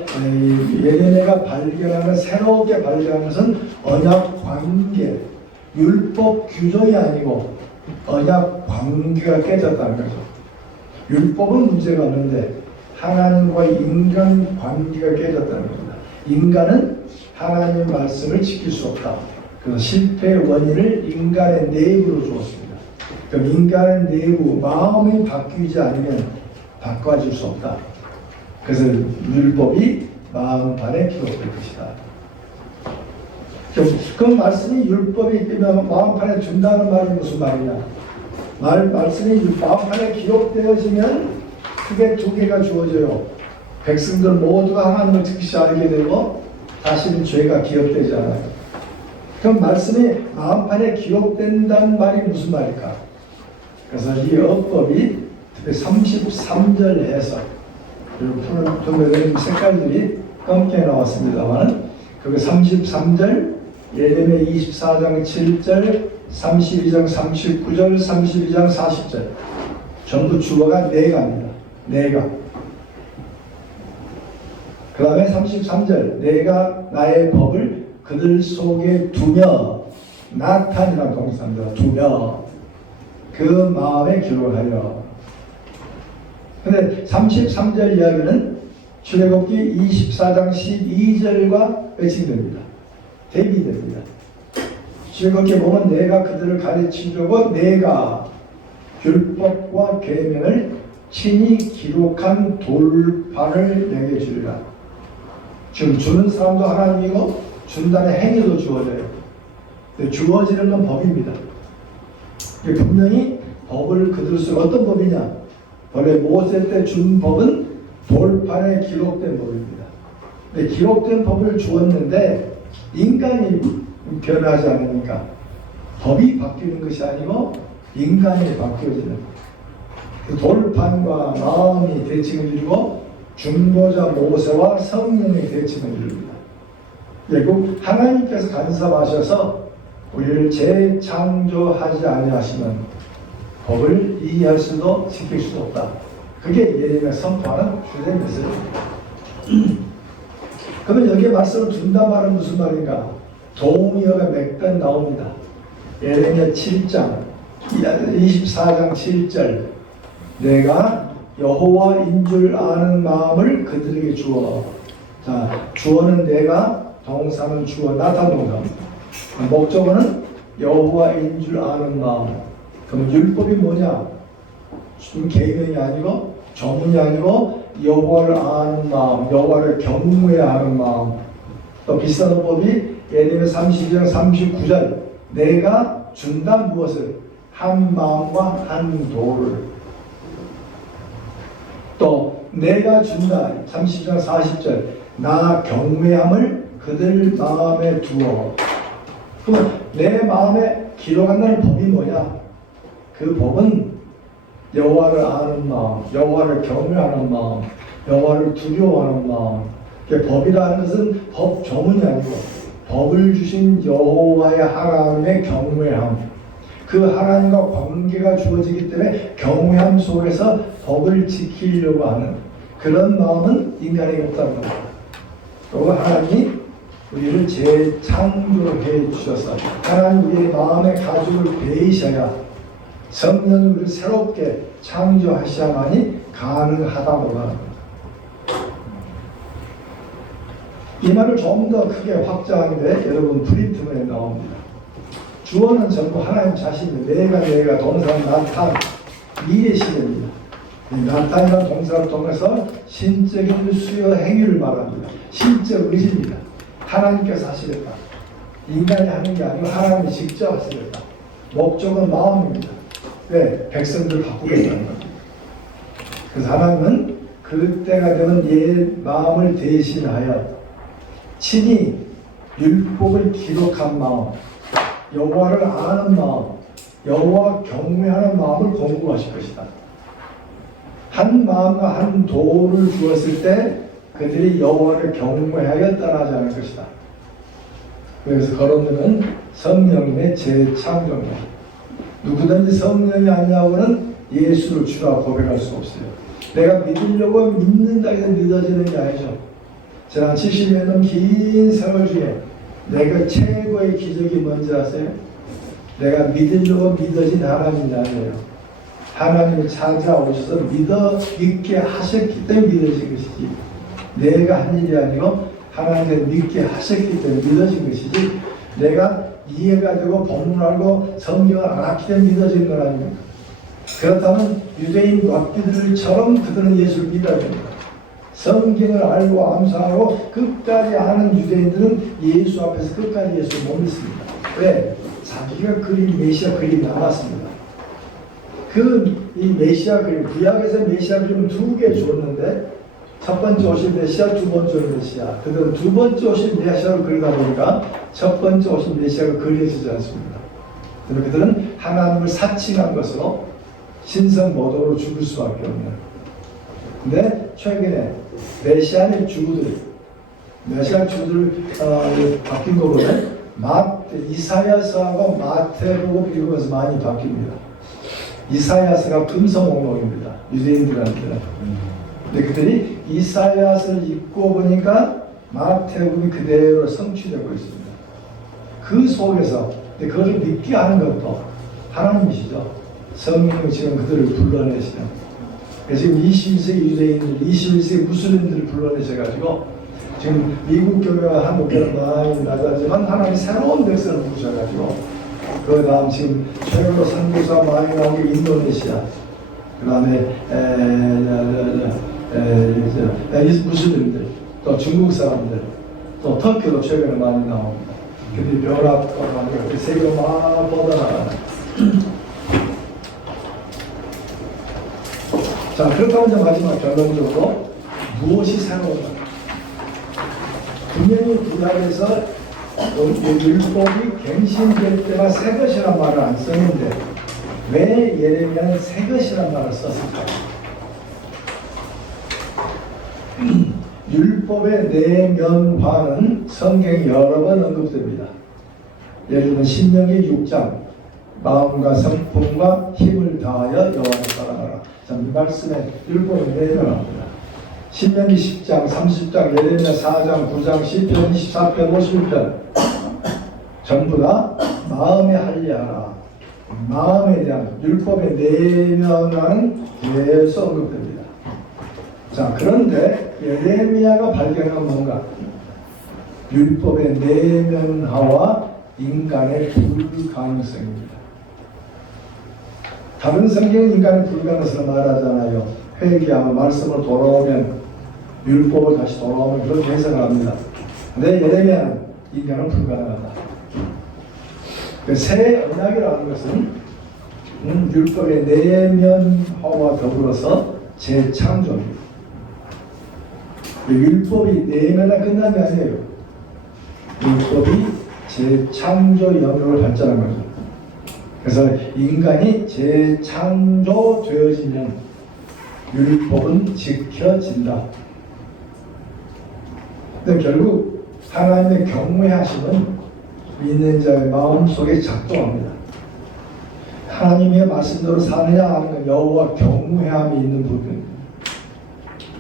예레미야가 발견하는 새롭게 발견하는 것은 언약 관계, 율법 규정이 아니고 언약 관계가 깨졌다는 거죠. 율법은 문제가 없는데 하나님과 인간 관계가 깨졌다는 겁니다. 인간은 하나님의 말씀을 지킬 수 없다. 그래서 실패의 원인을 인간의 내부로 주었습니다. 그럼 인간의 내부, 마음이 바뀌지 않으면 바꿔줄 수 없다. 그래서 율법이 마음판에 기록될 것이다. 그 말씀이 율법이 마음판에 준다는 말은 무슨 말이냐? 말씀이 마음판에 기록되어지면 크게 두 개가 주어져요. 백성들 모두가 하나님을 즉시 알게 되고 다시는 죄가 기억되지 않아요. 그럼 말씀이 마음판에 기록된다는 말이 무슨 말일까? 그래서 이 어법이 33절 해석 푸는 색깔들이 검게 나왔습니다만 그게 33절, 예레미야 24장 7절, 32장 39절, 32장 40절 전부 주어가 내가입니다. 내가. 그 다음에 33절 내가 나의 법을 그들 속에 두며 나타니라는 동사입니다. 두며 그 마음에 기록하여. 근데 33절 이야기는 출애굽기 24장 12절과 매칭됩니다. 대비됩니다. 출애굽기 보면 내가 그들을 가르치려고 내가 율법과 계명을 친히 기록한 돌판을 내게 주리라. 지금 주는 사람도 하나님이고 준다는 행위도 주어져요. 근데 주어지는 건 법입니다. 분명히 법을 그들 속에 어떤 법이냐? 원래 모세 때 준 법은 돌판에 기록된 법입니다. 근데 기록된 법을 주었는데 인간이 변하지 않으니까 법이 바뀌는 것이 아니고 인간이 바뀌어지는 그 돌판과 마음이 대칭을 이루고 중보자 모세와 성령의 대칭을 이룹니다. 결국 하나님께서 간섭하셔서 우리를 재창조하지 아니하시면 법을 이해할 수도 지킬 수도 없다. 그게 예레미야 선포하는 주된 메시지입니다. 그러면 여기에 말씀을 둔다 말은 무슨 말인가? 동의어가 몇 번 나옵니다. 예레미야 7장 24장 7절 내가 여호와인 줄 아는 마음을 그들에게 주어. 자, 주어는 내가, 동사는 주어, 나타난 동사입니다. 목적어는 여호와인 줄 아는 마음. 그럼 율법이 뭐냐? 계명이 아니고 조문이 아니고 여호와를 아는 마음, 여호와를 경외하는 마음. 또 비슷한 법이 예레미야 32장 39절 내가 준다 무엇을? 한 마음과 한 도를. 또 내가 준다 30장 40절 나 경외함을 그들 마음에 두어. 그럼 내 마음에 기록한다는 법이 뭐냐? 그 법은 여호와를 아는 마음, 여호와를 경외하는 마음, 여호와를 두려워하는 마음. 법이라는 것은 법 조문이 아니고 법을 주신 여호와의 하나님의 경외함. 그 하나님과 관계가 주어지기 때문에 경외함 속에서 법을 지키려고 하는 그런 마음은 인간에게 없다는 겁니다. 그리고 하나님이 우리를 재창조해 주셔서 하나님 우리의 마음의 가죽을 베이셔야 성령이 우리를 새롭게 창조하셔야만이 가능하다고 말합니다. 이 말을 좀 더 크게 확장하는데 여러분 프린트문에 나옵니다. 주어는 전부 하나님 자신입니다. 내가 동사 나타 미래 시대입니다. 나타이라는 동사를 통해서 신적인 수요 행위를 말합니다. 신적 의지입니다. 하나님께서 하시겠다. 인간이 하는 게 아니고 하나님이 직접 하시겠다. 목적은 마음입니다. 왜? 백성들 바꾸겠다는 겁니다. 그래서 하나님은 그때가 되면 옛 마음을 대신하여 친히 율법을 기록한 마음, 여호와를 아는 마음, 여호와 경외하는 마음을 공부하실 것이다. 한 마음과 한 도를 주었을 때 그들이 여호와를 경외하여 떠나지 않을 것이다. 그래서 거론되는 성령님의 재창조입니다. 누구든지 성령이 아니하고는 예수를 주라 고백할 수 없어요. 내가 믿으려고 믿는다 해서 믿어지는 게 아니죠. 지난 70년 넘은 긴 세월 중에 내가 최고의 기적이 뭔지 아세요? 내가 믿으려고 믿어진 하나님이 아니에요. 하나님이 찾아오셔서 믿게 하셨기 때문에 믿어진 것이지, 내가 한 일이 아니고 하나님께서 믿게 하셨기 때문에 믿어진 것이지, 내가 이해가 되고 본문을 알고 성경을 알았기 때문에 믿어진 건 아닙니다. 그렇다면 유대인 랍비들처럼 그들은 예수를 믿어야 됩니다. 성경을 알고 암송하고 끝까지 아는 유대인들은 예수 앞에서 끝까지 예수를 못 믿습니다. 왜? 자기가 그린 메시아 그림이 남았습니다. 이 메시아 그림, 구약에서 메시아 그림은 두 개 줬는데 첫 번째 오신 메시아, 두 번째 오신 메시아. 그들은 두 번째 오신 메시아를 그리다 보니까 첫 번째 오신 메시아가 그려지지 않습니다. 그들은 하나님을 사칭한 것으로 신성 모독으로 죽을 수밖에 없는. 근데 최근에 메시아의 주들 바뀐 거거든요. 이사야서하고 마태복음 읽으면서 많이 바뀝니다. 이사야서가 금서목록입니다. 유대인들한테는. 근데 그들이 이사야서를 읽고 보니까 마태복음이 그대로 성취되고 있습니다. 그 속에서 그것을 믿게 하는 것도 하나님이시죠. 성령이 지금 그들을 불러내시는. 그래서 지금 21세기 유대인들, 21세기 무슬림들을 불러내셔가지고 지금 미국 교회와 한국 교회는 많이 낮아지만 하나님 새로운 백성을 부르셔가지고 그 다음 지금 최고로 선교사 많이 나온 게 인도네시아, 그 다음에 무슬림들, 또 중국 사람들, 또 터키도 최근에 많이 나옵니다. 근데 벼락과 많이 세계가 막 뻗어나가는. 자, 그렇다면 이제 마지막 결론적으로 무엇이 새로운가? 분명히 구약에서 율법이 갱신될 때가 새 것이란 말을 안 썼는데 왜 예레미야는 새 것이란 말을 썼을까요? 율법의 내면화는 성경에 여러 번 언급됩니다. 예를 들면 신명기 6장 마음과 성품과 힘을 다하여 여호와를 사랑하라. 자, 이 말씀에 율법이 내면화입니다. 신명기 10장, 30장, 예레미야 4장, 9장, 시편 24편, 51편 전부 다 마음에 할례하라. 마음에 대한 율법의 내면화는 계속 언급됩니다. 자, 그런데 예레미야가 발견한 뭔가? 율법의 내면화와 인간의 불가능성입니다. 다른 성경은 인간의 불가능성을 말하잖아요. 회개하며 말씀으로 돌아오면, 율법을 다시 돌아오면 그렇게 해석을 합니다. 근데 예레미야는 인간은 불가능하다. 새 언약이라는 것은 율법의 내면화와 더불어서 재창조입니다. 율법이 내면화 끝난 게 아니에요. 율법이 재창조 영역을 발전한 거죠. 그래서 인간이 재창조되어지면 율법은 지켜진다. 근데 결국 하나님의 경외하심은 믿는 자의 마음속에 작동합니다. 하나님의 말씀대로 사느냐 하는 건 여호와 경외함이 있는 부분입니다.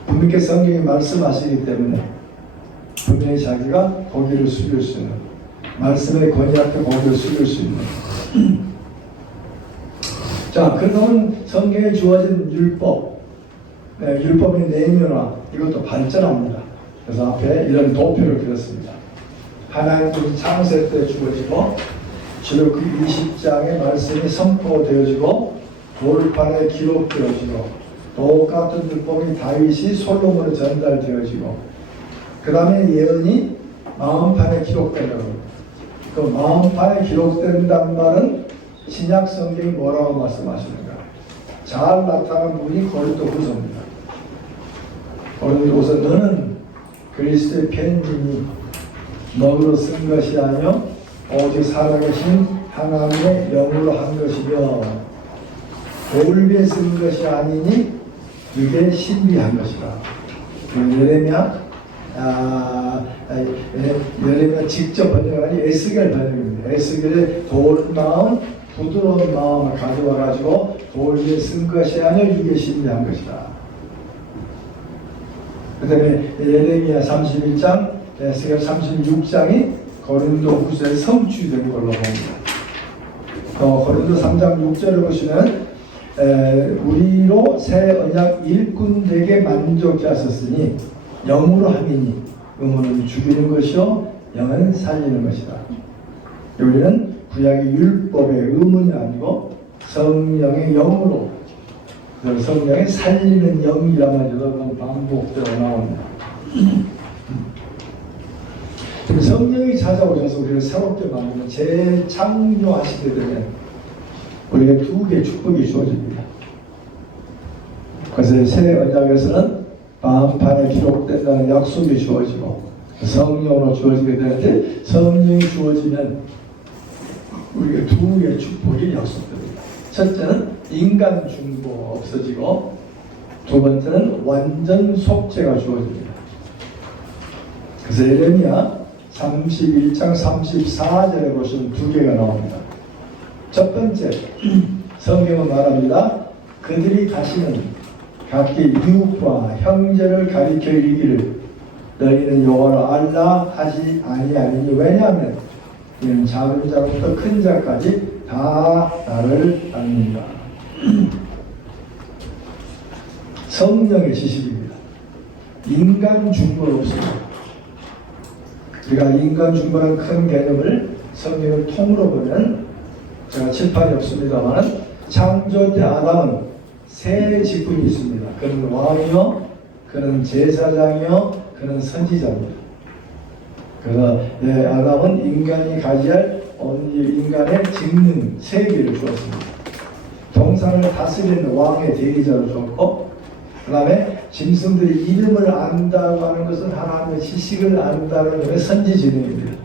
분명히 성경이 말씀하시기 때문에 분명히 자기가 고기를 숙일 수 있는, 말씀의 권위 앞에 고기를 숙일 수 있는. 자, 그러면 성경에 주어진 율법, 율법의 내면화, 이것도 발전합니다. 그래서 앞에 이런 도표를 그렸습니다. 하나님께서 창세 때 주어지고 출애굽기 20장의 말씀이 선포되어지고 돌판에 기록되어지고 똑같은 율법이 다윗이 솔로몬에 전달되어지고 그 다음에 예언이 마음판에 기록된다고 합니다. 그 마음판에 기록된다는 말은 신약 성경이 뭐라고 말씀하시는가? 잘 나타난 분이 고린도후서입니다. 고린도후서 너는 그리스도의 편지니 먹으로 쓴 것이 아니요 오직 살아계신 하나님의 영으로 한 것이며 돌비에 쓴 것이 아니니 이게 신비한 것이다. 예레미야 직접 번역하니 에스겔 번역입니다. 에스겔의 돌 마음, 부드러운 마음을 가져와 가지고 돌비에 쓴 것이 아니요 이게 신비한 것이다. 그 다음에 예레미야 31장, 에스겔 36장이 고린도후서에 성취된 걸로 봅니다. 고린도 3장 6절을 보시면 우리로 새 언약 일꾼되게 만족케 하셨으니 영으로 함이니 의무는 죽이는 것이요 영은 살리는 것이다. 여기는 구약의 율법의 의문이 아니고 성령의 영으로, 성령의 살리는 영이란 말이 반복되어 나옵니다. 성령이 찾아오셔서 우리를 새롭게 만드는 재창조하시게 되면 우리에게 두 개의 축복이 주어집니다. 그래서 새 언약에서는 마음판에 기록된다는 약속이 주어지고 성령으로 주어지게 되는데, 성령이 주어지면 우리에게 두 개의 축복이 약속됩니다. 첫째는 인간 중보가 없어지고 두 번째는 완전 속죄가 주어집니다. 그래서 예레미야 31장 34절에 보시면 두 개가 나옵니다. 첫 번째, 성경은 말합니다. 그들이 다시는 각기 이웃과 형제를 가리켜 이르기를 너희는 여호와를 알라 하지 아니하리니 왜냐하면 이는 작은 자부터 큰 자까지 다 나를 압니다. 성령의 지식입니다. 인간 중보는 없습니다. 우리가 인간 중보라는 큰 개념을 성경을 통으로 보면 제가 칠판이 없습니다만 창조 때 아담은 세 직분이 있습니다. 그는 왕이요, 그는 제사장이요, 그는 선지자입니다. 그래서 아담은 인간이 가지할 인간의 직능 세 개를 주었습니다. 동산을 다스리는 왕의 대리자로 주었고, 그 다음에 짐승들의 이름을 안다고 하는 것은 하나님의 지식을 안다는 것의 선지지능입니다.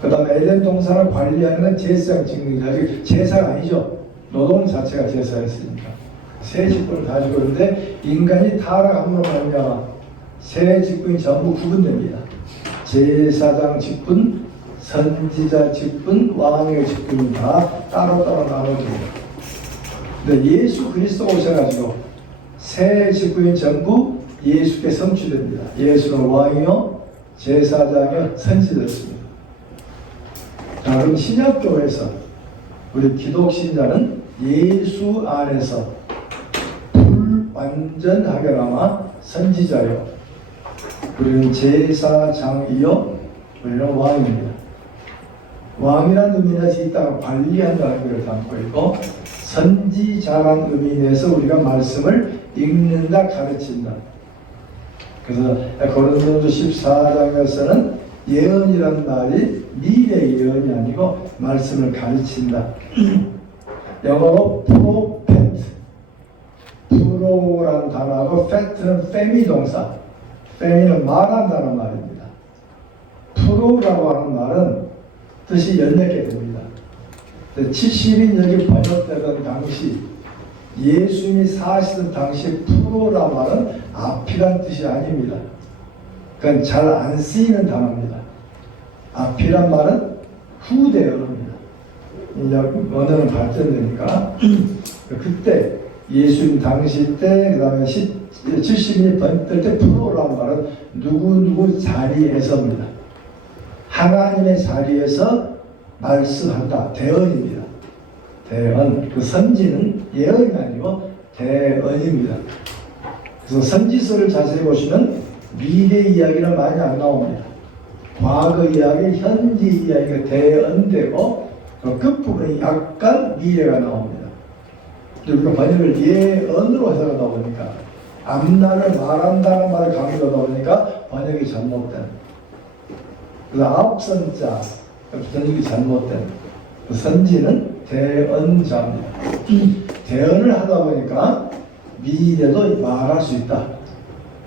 그 다음에 에덴 동산을 관리하는 건 제사장 직능이죠. 제사가 아니죠. 노동 자체가 제사였으니까. 세 직분을 가지고 있는데 인간이 타락함으로 말미암아 세 직분이 전부 구분됩니다. 제사장 직분, 선지자 직분, 왕의 직분이 다 따로따로 나눠집니다. 근데 예수 그리스도가 오셔가지고 새 직분이 전부 예수께 성취됩니다. 예수는 왕이요, 제사장이요, 선지자였습니다. 자, 그럼 신약교회에서 우리 기독신자는 예수 안에서 불완전하게나마 선지자요, 우리는 제사장이요, 우리는 왕입니다. 왕이라는 의미 내에서 이 땅을 관리한다는 의미를 담고 있고, 선지자라는 의미 내에서 우리가 말씀을 읽는다, 가르친다. 그래서 고린도전서 14장에서는 예언이라는 말이 미래의 예언이 아니고 말씀을 가르친다. 영어로 프로페트, 프로라는 단어하고 페트는 페미 동사, 페미는 말한다는 말입니다. 프로라고 하는 말은 뜻이 연역게 됩니다. 70인 여기 번역되던 당시, 예수님이 사시던 당시 프로라고 하는 앞이란 뜻이 아닙니다. 그건 잘 안 쓰이는 단어입니다. 앞이란 말은 후대 언어입니다. 언어는 발전되니까 그때 예수님 당시 때, 그 다음에 70인이 번뜰 때 프로라는 말은 누구누구 자리에서입니다. 하나님의 자리에서 말씀한다. 대언입니다. 대언. 그 선지는 예언이 아니고 대언입니다. 그래서 선지서를 자세히 보시면 미래 이야기는 많이 안 나옵니다. 과거 이야기, 현재 이야기가 대언되고 그 끝부분에 약간 미래가 나옵니다. 우리가 번역을 예언으로 해석하다 보니까 앞날을 말한다는 말을 강조하다 보니까 번역이 잘못된, 그래서 앞선자 번역이 잘못된, 그 선지는 대언자입니다. 대언을 하다 보니까 미래도 말할 수 있다.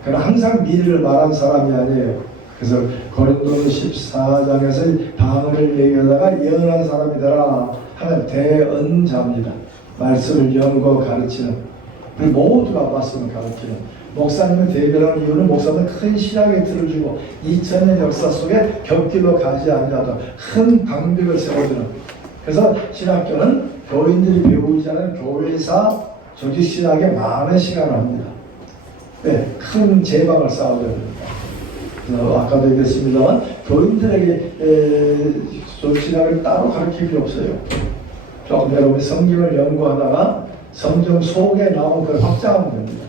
그러나 항상 미래를 말한 사람이 아니에요. 그래서 고린도서 14장에서 방언을 얘기하다가 예언한 사람이 되라 하는 대언자입니다. 말씀을 연구하고 가르치는, 그리고 모두가 말씀을 가르치는 목사님을 대변하는 이유는 목사님은 큰 신학의 틀을 주고 2000년 역사 속에 곁길로 가지 아니하다 큰 방벽을 세워주는, 그래서 신학교는 교인들이 배우지 않은 교회사 조직신학에 많은 시간을 합니다. 네, 큰 제방을 쌓아줘야 됩니다. 아까도 얘기했습니다만 교인들에게 조직신학을 따로 가르칠 필요 없어요. 조금 여러분이 성경을 연구하다가 성경 속에 나온 걸 확장하면 됩니다.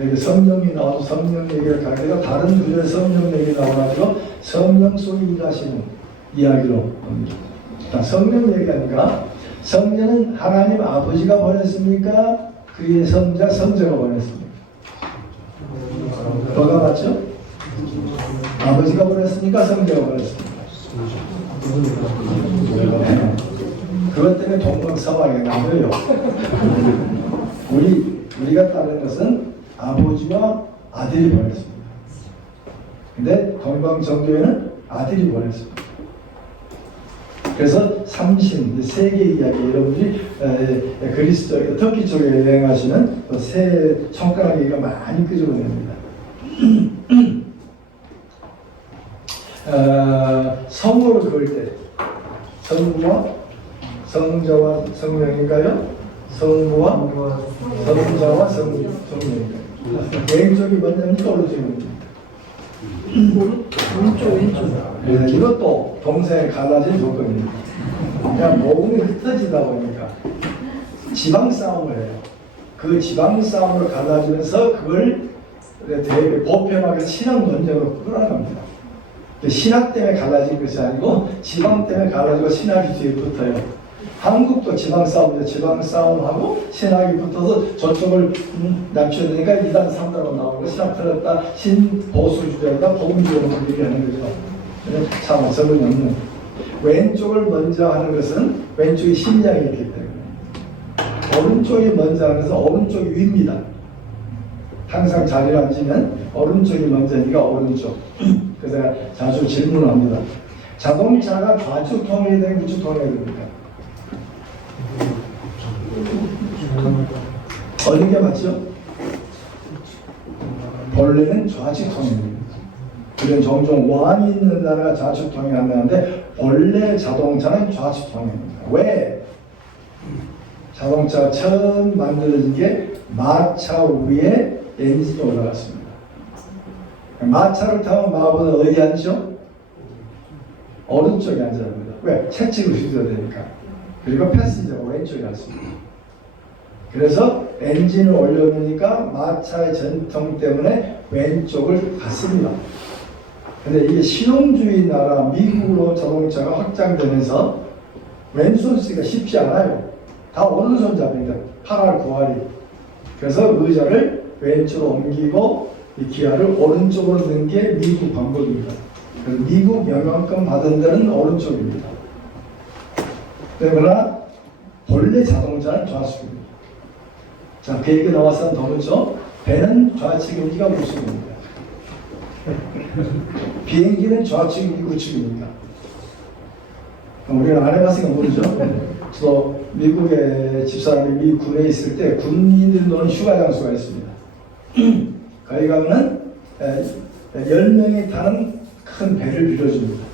여기 성령이 나와도 성령 얘기를 가르쳐서 다른 구절의 성령 얘기 나와가지고 성령 속에 일하시는 이야기로 봅니다. 성령 얘기하니까 성령은 하나님 아버지가 보냈습니까? 그의 성자 성자가 보냈습니까? 뭐가 맞죠? 아버지가 보냈습니까? 성자가 보냈습니까? 그것 때문에 동방서방에 나눠요. 우리가 따른 것은 아버지와 아들이 보냈습니다. 근데 동방정교회는 아들이 보냈습니다. 그래서 삼신, 세계 이야기, 여러분들이 그리스 쪽에, 터키 쪽에 여행하시는 세 손가락 얘기가 많이 끄집어냅니다. 성으로 그을 때 성부와 성자와 성령인가요? 성부와 성자와 성령인가요? 왼쪽이 먼저입니까? 오른쪽입니까? 왼쪽. 이것도 동생에 갈라진 조건입니다. 그냥 모금이 흩어지다 보니까 지방 싸움을 해요. 그 지방 싸움으로 갈라지면서 그걸 되게 보편하게 신학 논쟁으로 끌어갑니다. 신학 때문에 갈라진 것이 아니고 지방 때문에 갈라지고 신학이 뒤에 붙어요. 한국도 지방 싸움하고 신학이 붙어서 저쪽을 낮춰야 되니까 2단 3단으로 나오고 신학 틀었다 신보수주의다 복음주의를 얘기하는 거죠. 참 어처구니 없는. 왼쪽을 먼저 하는 것은 왼쪽이 심장이 있기 때문에, 오른쪽이 먼저 하는 것은 오른쪽이 위입니다. 항상 자리를 앉으면 오른쪽이 먼저니까 오른쪽. 그래서 제가 자주 질문합니다. 자동차가 좌측 통해야 되는 우측 통해야 됩니까? 어느 게 맞죠? 본래는 좌측 통행입니다. 그런 종종 왕이 있는 나라가 좌측 통행 안 나는데 본래 자동차는 좌측 통행입니다. 왜? 자동차가 처음 만들어진 게 마차 위에 엔진이 올라갔습니다. 마차를 타면 마법은 어디 앉죠? 오른쪽에 앉아야 합니다. 왜? 채찍을 휘둘러야 되니까. 그리고 패신저가 왼쪽에 앉습니다. 그래서 엔진을 올려놓으니까 마차의 전통 때문에 왼쪽을 갔습니다. 근데 이게 실용주의 나라 미국으로 자동차가 확장되면서 왼손 쓰기가 쉽지 않아요. 다 오른손 잡니다. 8할 9할이. 그래서 의자를 왼쪽으로 옮기고 이 기아를 오른쪽으로 넣는 게 미국 방법입니다. 그래서 미국 영향권 받은 데는 오른쪽입니다. 그러나 본래 자동차는 좌측입니다. 자, 비행기 나와서는 더 묻죠. 배는 좌측입니까? 우측입니까? 비행기는 좌측입니까? 우측입니까? 우리가 안 해봤으니까 모르죠. 또 미국의 집사람이 미 군에 있을 때 군인들 노는 휴가 장소가 있습니다. 거기 가면은 10명이 타는 큰 배를 빌려줍니다.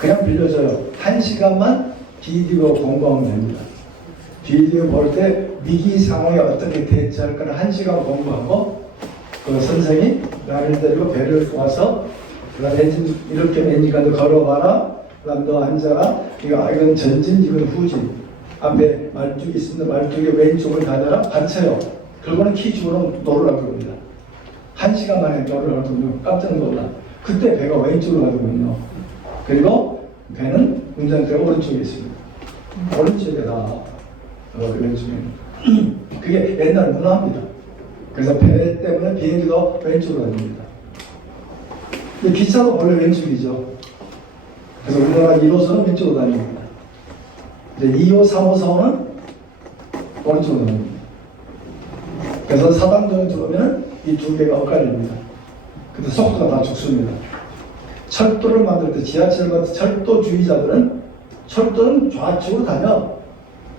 그냥 빌려줘요. 1시간만 비디오 공부하면 됩니다. 비디오 볼 때 위기 상황에 어떻게 대처할 거를 1시간 공부하고 그 선생이 나를 데리고 배를 와서 그다음에 이렇게 엔진까지 걸어봐라. 그다음 너 앉아라. 이건 전진, 이건 후진. 앞에 말뚝이 있습니다. 말뚝에 왼쪽을 가져라. 받쳐요. 그거는 키주로 놀으라고 합니다. 1시간 만에 놀으라고 하면 깜짝 놀라. 그때 배가 왼쪽으로 가거든요. 그리고 배는 운전대가 오른쪽에 있습니다. 오른쪽에다 왼쪽에. 그게 옛날 문화입니다. 그래서 배 때문에 비행기도 왼쪽으로 다닙니다. 근데 기차도 원래 왼쪽이죠. 그래서 우리나라 1호선은 왼쪽으로 다닙니다. 이제 2호, 3호선은 오른쪽으로 다닙니다. 그래서 사당정에 들어오면 이 두 개가 엇갈립니다. 근데 속도가 다 죽습니다. 철도를 만들 때 지하철 같은 철도주의자들은 철도는 좌측으로 다녀.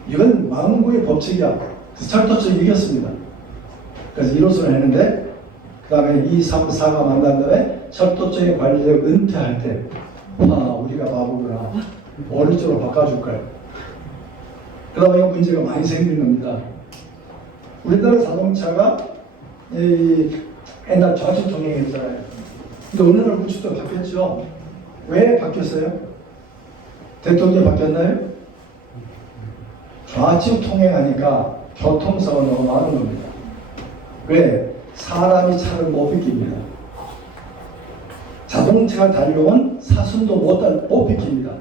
이건 망구의 법칙이야. 그래서 철도 쪽이 이겼습니다. 그래서 1호선을 했는데 그 다음에 2, 3, 4가 만난 다음에 철도 쪽의 관리자가 은퇴할 때 우리가 바보구나. 오른쪽으로 바꿔줄까요? 그 다음에 문제가 많이 생기는 겁니다. 우리나라 자동차가 옛날 좌측 통행했잖아요. 근데 오늘날 우측도 바뀌었죠. 왜 바뀌었어요? 대통령이 바뀌었나요? 좌측 통행하니까 교통사고가 너무 많은 겁니다. 왜? 사람이 차를 못 비킵니다. 자동차가 달려온 사순도 못 비킵니다.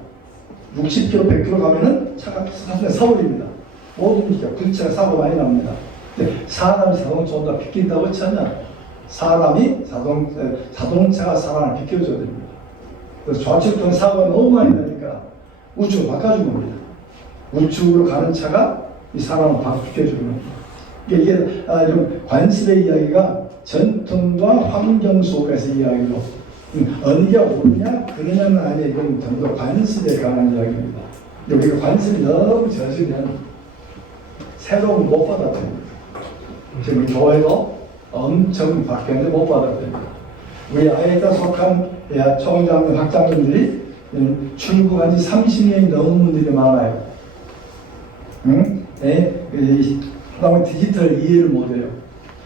60km, 100km 가면은 차가 사순에 사버립니다. 못 움직여. 부딪히가 사고 많이 납니다. 근데 사람이 자동차 온다 비킨다고 했잖아. 사람이 자동차가 사람을 비켜줘야 됩니다. 그래서 좌측 통행 사고가 너무 많이 나니까 우측으로 바꿔준 겁니다. 우측으로 가는 차가 이 사람을 비켜주는 겁니다. 이게 좀 관습의 이야기가 전통과 환경 속에서 이야기로 어느 게 옳으냐 그러냐는 아니에요. 이건 전부 관습에 관한 이야기입니다. 우리가 관습이 너무 젖으면 새로운 못 받아들입니다. 지금 교회도 엄청 바뀌었는데 못 받아들입니다. 우리 아이가 속한 총장, 학장님들이 출국한 지 30년이 넘은 분들이 많아요. 그다음에 디지털 이해를 못해요.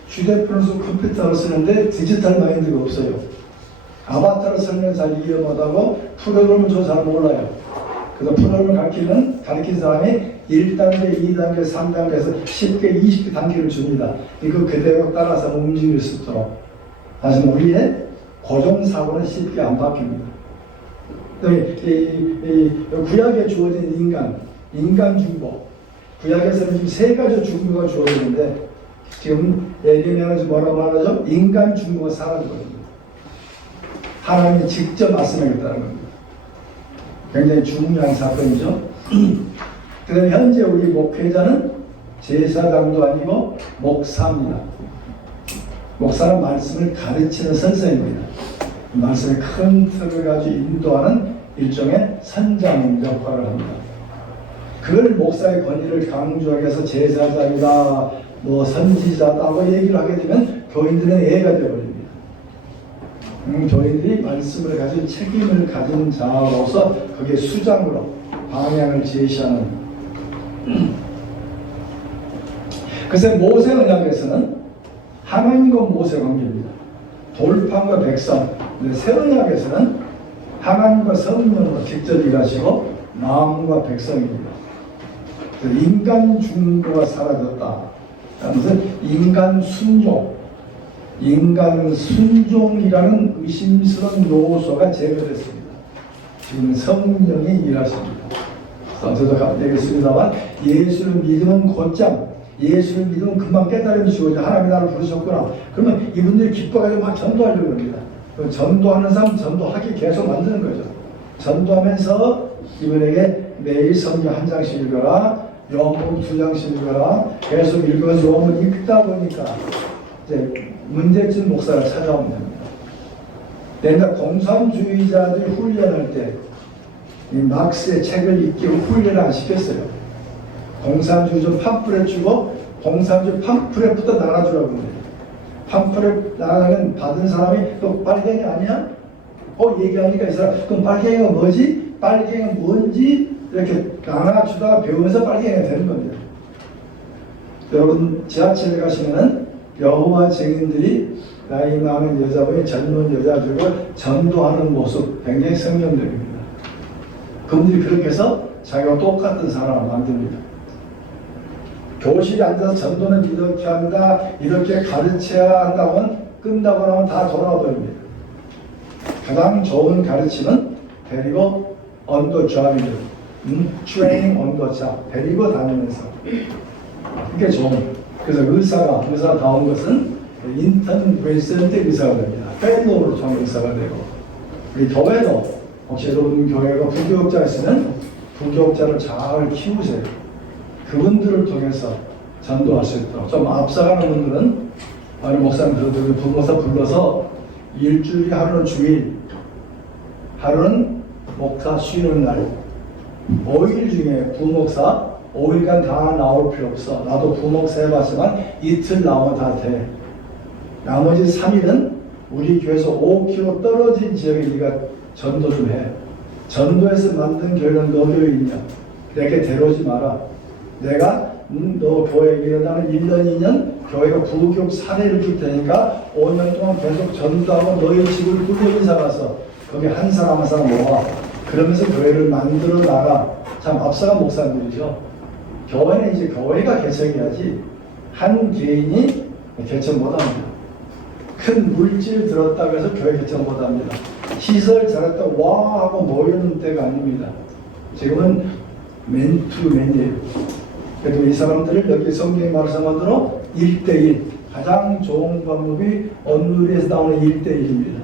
휴대폰을 쓰고 컴퓨터를 쓰는데 디지털 마인드가 없어요. 아바타를 설명 잘 이해 못하고 프로그램을 잘 몰라요. 그래서 프로그램을 가르치는 사람이 1단계, 2단계, 3단계에서 10개, 20개 단계를 줍니다. 이거 그대로 따라서 움직일 수 있도록. 다시 우리의 고정사고는 쉽게 안 바뀝니다. 구약에 주어진 인간 중보. 구약에서는 지금 3가지 중보가 주어지는데 지금 예레미야는 뭐라고 말하죠? 인간 중보가 사라지거든요. 하나님이 직접 말씀하겠다는 겁니다. 굉장히 중요한 사건이죠. 그 다음에 현재 우리 목회자는 제사장도 아니고 목사입니다. 목사는 말씀을 가르치는 선생입니다. 말씀의 큰 틀을 가지고 인도하는 일종의 선장 역할을 합니다. 그걸 목사의 권위를 강조하기 위해서 제사장이다, 선지자다고 얘기를 하게 되면 교인들은 애가 되어버립니다. 교인들이 말씀을 가진 책임을 가진 자로서 그게 수장으로 방향을 제시하는. 그래서 모세 언약에서는 하나님과 모세 관계입니다. 돌판과 백성. 새 언약에서는 하나님과 성령으로 직접 일하시고 마음과 백성입니다. 인간 중보가 사라졌다. 무슨 인간 순종이라는 의심스러운 요소가 제거됐습니다. 지금 성령이 일하십니다. 저도 얘기했습니다만 예수를 믿으면 곧장, 예수를 믿으면 금방 깨달음이 주어져. 하나님이 나를 부르셨구나. 그러면 이분들이 기뻐가지고 막 전도하려고 합니다. 전도하는 사람 전도하기 계속 만드는 거죠. 전도하면서 이분에게 매일 성경 1장씩 읽어라, 요한복음 2장씩 읽어라, 계속 읽어서 요한을 읽다 보니까 이제 문제점 목사가 찾아오면 됩니다. 옛날 공산주의자들이 훈련할 때 이 막스의 책을 읽기 훈련을 안 시켰어요. 공산주의 좀 팜프렛 주고 공산주의 팜프렛부터 나눠주라고 합니다. 팜프렛 나가면 받은 사람이 너 빨갱이 아니야? 얘기하니까 이 사람 그럼 빨갱이가 뭐지? 빨갱이가 뭔지 이렇게 나눠주다가 배우면서 빨갱이가 되는 겁니다. 여러분 지하철에 가시면은 여호와 증인들이 나이 많은 여자분이 젊은 여자들을 전도하는 모습 굉장히 성경적입니다. 그분들이 그렇게 해서 자기가 똑같은 사람을 만듭니다. 교실에 앉아서 전도는 이렇게 한다, 이렇게 가르쳐야 한다면 끝나고 나면 다 돌아버립니다. 가장 좋은 가르침은 데리고 언더 잡입니다. 트레이닝 언더 잡, 데리고 다니면서 그게 좋은. 그래서 의사다운 것은 인턴 레지던트 의사가 됩니다. 펠로우로 전 의사가 되고, 우리 교회도 혹시 여러분 교회가 부교육자 있으면 부교육자를 잘 키우세요. 그분들을 통해서 전도할 수 있도록. 좀 앞서가는 분들은 아니 목사님 그래도 부목사 불러서 일주일에 하루는 주일, 하루는 목사 쉬는 날, 5일 중에 부목사 5일간 다 나올 필요 없어. 나도 부목사 해봤지만 이틀 나오면 다 돼. 나머지 3일은 우리 교회에서 5km 떨어진 지역에 네가 전도 좀 해. 전도해서 만든 교회는 너 교회 있냐? 내게 데려오지 마라. 내가 너 교회 일어나는 1년 2년 교회가 부교육 사례를 줄 테니까 5년 동안 계속 전도하고 너희 집을 꾸려인사 가서 거기 한 사람 한 사람 모아. 그러면서 교회를 만들어 나가. 참 앞서간 목사님들이죠. 교회는 이제 교회가 개척해야지 한 개인이 개척 못합니다. 큰 물질 들었다고 해서 교회 개척 못합니다. 시설 잘했다 와 하고 모이는 때가 아닙니다. 지금은 맨투맨이에요. 그래도 이 사람들을 여기 성경에 말씀한 대로 1대1 가장 좋은 방법이 언누리에서 나오는 1대1입니다.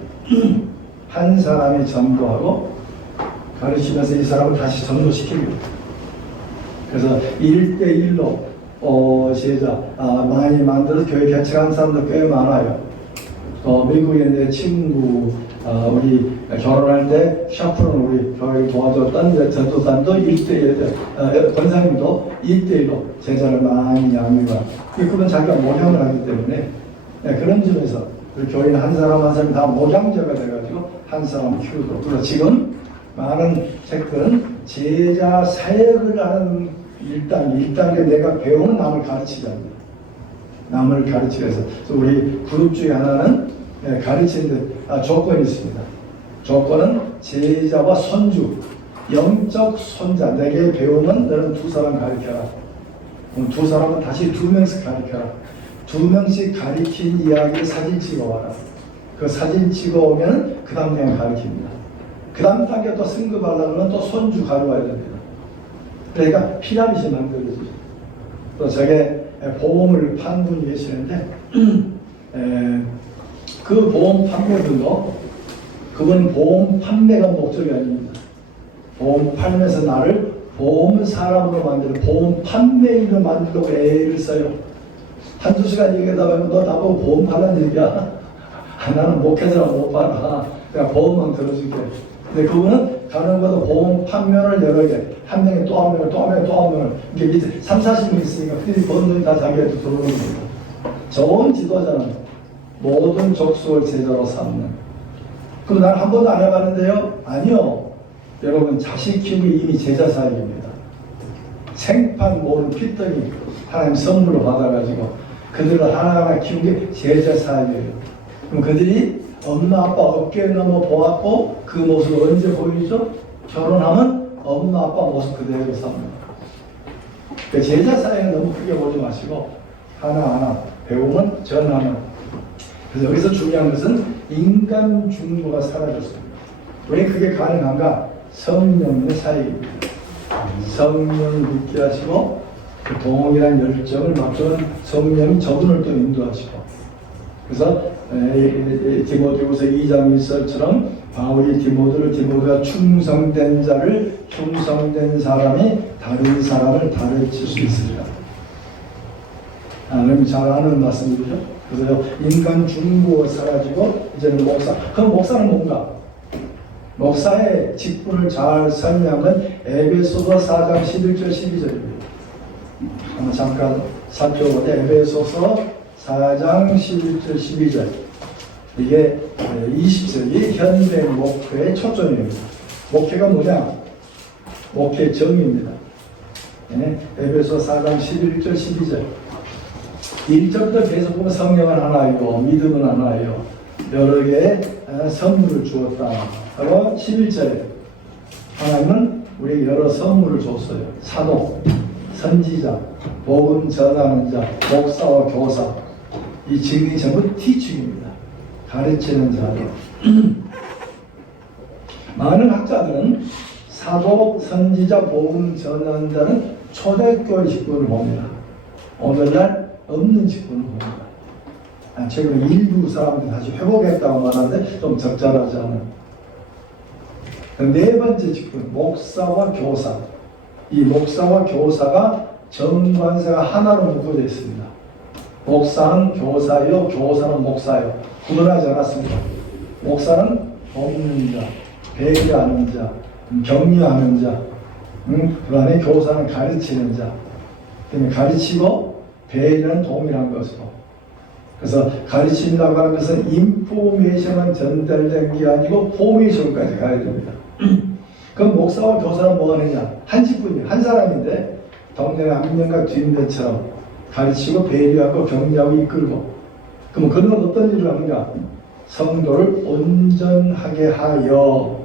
한 사람이 전도하고 가르치면서 이 사람을 다시 전도시킵니다. 그래서 1대1로 제자 많이 만들어서 교회 개척한 사람도 꽤 많아요. 미국에 내 친구 우리 결혼할 때 샤프론 우리 교회를 도와줬던 전도사님도 1대1, 권사님도 1대1로 제자를 많이 양육한. 그건 자기가 목양을 하기 때문에 그런 점에서 우리 교인 한 사람 한 사람이 다 목양자가 돼가지고 한 사람 키우도록. 그래서 지금 많은 책들은 제자 사역을 하는 1단계 내가 배우는 남을 가르치자. 남을 가르치기 위해서. 우리 그룹 중에 하나는 가르치는 조건이 있습니다. 조건은 제자와 손주, 영적 손자. 내게 배우면 너는 2사람 가르쳐라. 그럼 2사람은 다시 2명씩 가르쳐라. 2명씩 가르친 이야기를 사진 찍어와라. 그 사진 찍어오면 그 다음 내가 가르칩니다. 그 다음 단계 또 승급하려면 또 손주 가져와야 됩니다. 그러니까 피라미드 만들어지죠. 또 저게 보험을 판 분이 계시는데 그 보험 판매들도 그건 보험 판매가 목적이 아닙니다. 보험 팔면서 나를 보험 사람으로 만들어 보험 판매인으로 만들려고 애를 써요. 한두 시간 얘기하다 보면 너 나보고 보험 팔라는 얘기야. 나는 목회자라 못 팔아. 내가 보험만 들어줄게. 근데 그분은 가는 것도 보험 판매를 여러 개, 한 명에 또 한 명을 또 한 명에 또 한 명을 이게 밑에 3, 40명 있으니까 그들이 번 돈이 다 자기한테 들어오는 겁니다. 좋은 지도자는 모든 족속을 제자로 삼는. 그럼 난 한 번도 안 해봤는데요? 아니요. 여러분 자식 키우기 이미 제자 사역입니다. 생판 모른 핏덩이 하나님 선물로 받아가지고 그들을 하나하나 키운 게 제자 사역이에요. 그럼 그들이 엄마 아빠 어깨에 넘어 보았고 그 모습을 언제 보이죠? 결혼하면 엄마 아빠 모습 그대로 삽니다. 그 제자 사역은 너무 크게 보지 마시고 하나하나 배우면 전하는. 그래서 여기서 중요한 것은 인간 중보가 사라졌습니다. 왜 그게 가능한가? 성령의 사역입니다. 성령을 믿게 하시고 그 동역이라는 열정을 막주는 성령이 저분을 또 인도하시고. 그래서 디모데후서 2장 1절처럼 바울이 디모데가 충성된 자를 충성된 사람이 다른 사람을 가르칠 수 있으리라. 그럼 잘 아는 말씀이죠. 그래서 인간 중보가 사라지고 이제는 목사. 그럼 목사는 뭔가? 목사의 직분을 잘 설명한 에베소서 4장 11절 12절입니다. 한번 잠깐 살펴보자. 에베소서 4장 11절 12절. 이게 20세기 현대 목회의 초점입니다. 목회가 뭐냐? 목회 정의입니다. 에베소 4장 11절 12절. 1절부터 계속 보면 성령은 하나이고 믿음은 하나이요 여러 개의 선물을 주었다. 그리고 11절에 하나님은 우리에게 여러 선물을 줬어요. 사도, 선지자, 복음 전하는 자, 목사와 교사. 이 직능이 전부 티칭입니다. 가르치는 자들. 많은 학자들은 사도, 선지자, 복음 전하는 자는 초대교회 직분을 봅니다. 오늘날 없는 직분을 봅니다. 최근에 일부 사람들이 다시 회복했다고 말하는데 좀 적절하지 않은. 네 번째 직분, 목사와 교사. 이 목사와 교사가 정관세가 하나로 묶어져 있습니다. 목사는 교사요, 교사는 목사요. 구분하지 않았습니다. 목사는 돕는 자, 배려하는 자, 격려하는 자, 그 안에 교사는 가르치는 자. 때문에 가르치고 배려는 동일한 것으로. 그래서 가르친다고 하는 것은 인포메이션만 전달된 게 아니고 포메이션까지 가야 됩니다. 그럼 목사와 교사는 뭐 하느냐? 한 직분이에요. 한 사람인데 동네 앞면과 뒷면처럼 가르치고 배려하고 격려하고 이끌고. 그럼 그는 어떤 일을 하는가? 성도를 온전하게 하여.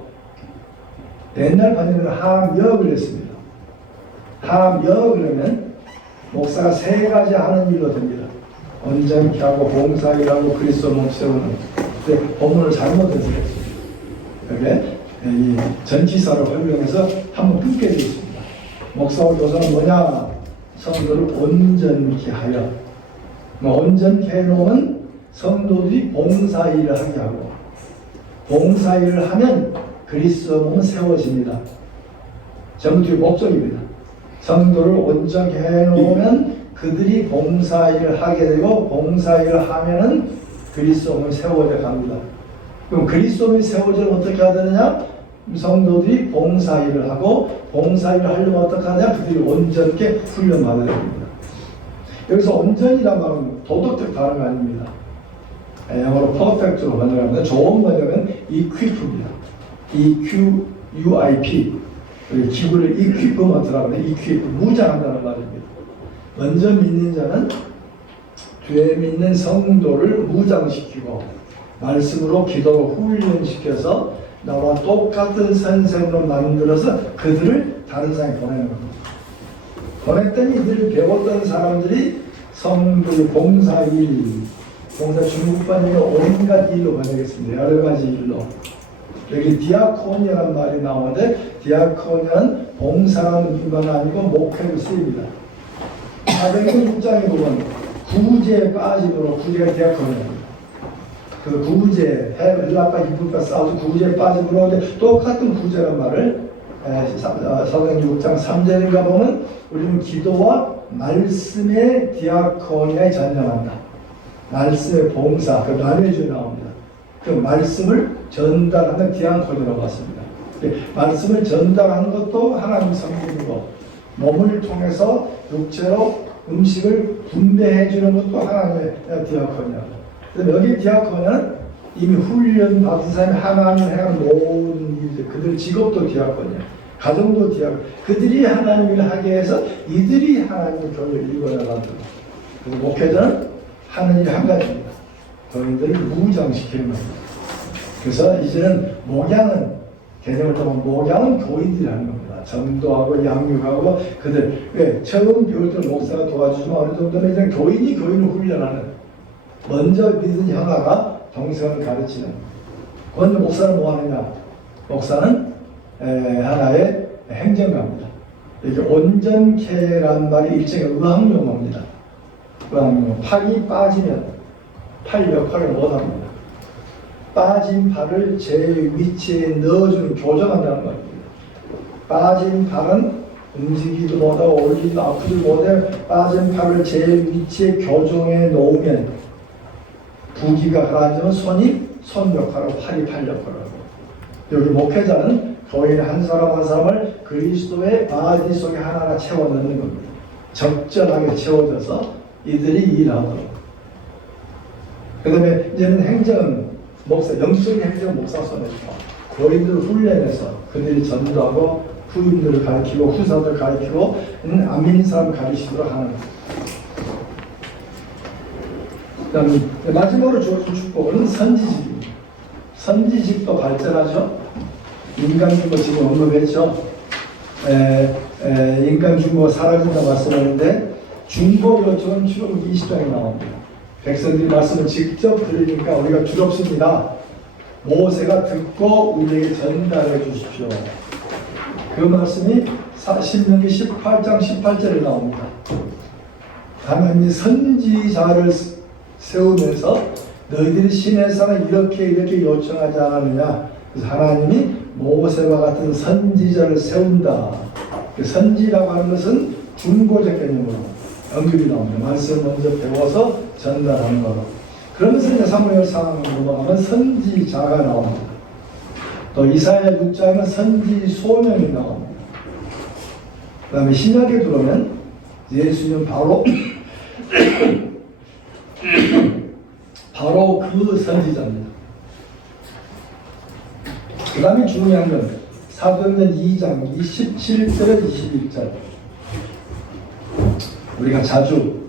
옛날 번역은 하며 그랬습니다. 하며 그러면 목사가 세 가지 하는 일로 됩니다. 온전케 하고 봉사일하고 그리스도 몸 세우는. 근데 본문을 잘못했습니다. 그게 이 전치사를 활용해서 한번 끊게 되어 있습니다. 목사와 교사는 뭐냐? 성도를 온전케 하여. 온전케 해놓으면 성도들이 봉사일을 하게 하고, 봉사일을 하면 그리스도 몸은 세워집니다. 전부 뒤에 목적입니다. 성도를 온전케 해놓으면 그들이 봉사일을 하게 되고, 봉사일을 하면은 그리스도 몸이 세워져 갑니다. 그럼 그리스도 몸이 세워지면 어떻게 해야 되느냐? 성도들이 봉사일을 하고, 봉사일을 하려면 어떻게 하느냐? 그들이 온전케 훈련받아야 됩니다. 여기서 온전이란 말은 도덕적 단어가 아닙니다. 영어로 퍼펙트로 번역합니다. 좋은 번역은 equip입니다. EQUIP. 기구를 equipment라고 해요. equip, 무장한다는 말입니다. 먼저 믿는 자는 뒤에 믿는 성도를 무장시키고 말씀으로 기도로 훈련시켜서 나와 똑같은 선생으로 만들어서 그들을 다른 사람에 보내는 겁니다. 보냈더니 이들을 배웠던 사람들이 성도의 봉사일, 봉사 중국 번역에 온갖 일로 번역했습니다. 여러 가지 일로. 여기 디아코니아라는 말이 나오는데, 디아코니아는 봉사하는 일만 아니고 목회로 쓰입니다. 사도행전 6장에 보면 구제에 빠짐으로, 구제가 디아코니아입니다. 그 구제, 헬라파 히브리파 싸워서 구제에 빠짐으로 똑같은 구제란 말을 사도행전 6장 3절인가 보면 우리는 기도와 말씀의 디아코니아에 전념한다. 말씀의 봉사, 그 나뉘어져 나옵니다. 그 말씀을 전달하는 디아코니라고 했습니다. 말씀을 전달하는 것도 하나님 성품이고, 몸을 통해서 육체로 음식을 분배해 주는 것도 하나님의 디아코니아고. 여기 디아코니아는 이미 훈련 받은 사람이 하나님을 행하는 모든 일들, 그들 직업도 디아코니아, 가정도 디아코니아. 그들이 하나님을 하게 해서 이들이 하나님의 교회를 이루어나가는. 그래서 목회자는 하는 일이 한 가지입니다. 교인들을 무장시키는 겁니다. 그래서 이제는 목양은, 개념을 통한 목양은 교인들이 하는 겁니다. 전도하고 양육하고 그들, 왜 처음 배울 때 목사가 도와주지만 어느 정도는 이제 교인이 교인을 훈련하는, 먼저 믿은 형아가 동생을 가르치는. 그런데 목사는 뭐 하느냐? 목사는 하나의 행정가입니다. 이렇게 온전케란 말이 일종의 의학용어입니다. 팔이 빠지면 팔 역할을 못합니다. 빠진 팔을 제 위치에 넣어주는, 교정한다는 말입니다. 빠진 팔은 움직이지도 못하고 올리지도 아프지도 못해. 빠진 팔을 제 위치에 교정해 놓으면 부기가 가라앉으면 손 역할을, 팔이 팔 역할을 하고. 여기 목회자는 교인의 한 사람 한 사람을 그리스도의 바디 속에 하나하나 채워 넣는 겁니다. 적절하게 채워져서 이들이 일하도록. 그 다음에 이제는 행정은 목사, 영적인 행정은 목사 손에 있고, 교인들을 훈련해서 그들이 전도하고 후임들을 가르치고 후사들 가르치고 안 믿는 사람 가르치도록 하는. 그다음 마지막으로 주어진 축복은 선지직입니다. 선지직도 발전하죠. 인간중보 지금 언급했죠. 인간중보가 사라진다 말씀하는데 중보 요청은 출애굽 20장에 나옵니다. 백성들이 말씀을 직접 들으니까 우리가 두렵습니다. 모세가 듣고 우리에게 전달해 주십시오. 그 말씀이 신명기 18장 18절에 나옵니다. 하나님이 선지자를 세우면서 너희들이 시내산에 이렇게 요청하지 않았느냐. 그래서 하나님이 모세와 같은 선지자를 세운다. 그 선지라고 하는 것은 중보적 개념으로 언급이 나옵니다. 말씀 먼저 배워서 전달하는 거로. 그러면서 이제 사무엘상 넘어가면 선지자가 나옵니다. 또 이사야 6장에는 선지 소명이 나옵니다. 그 다음에 신약에 들어오면 예수님은 바로 그 선지자입니다. 그 다음에 중요한 건 사도행전 2장 27절에 21절 우리가 자주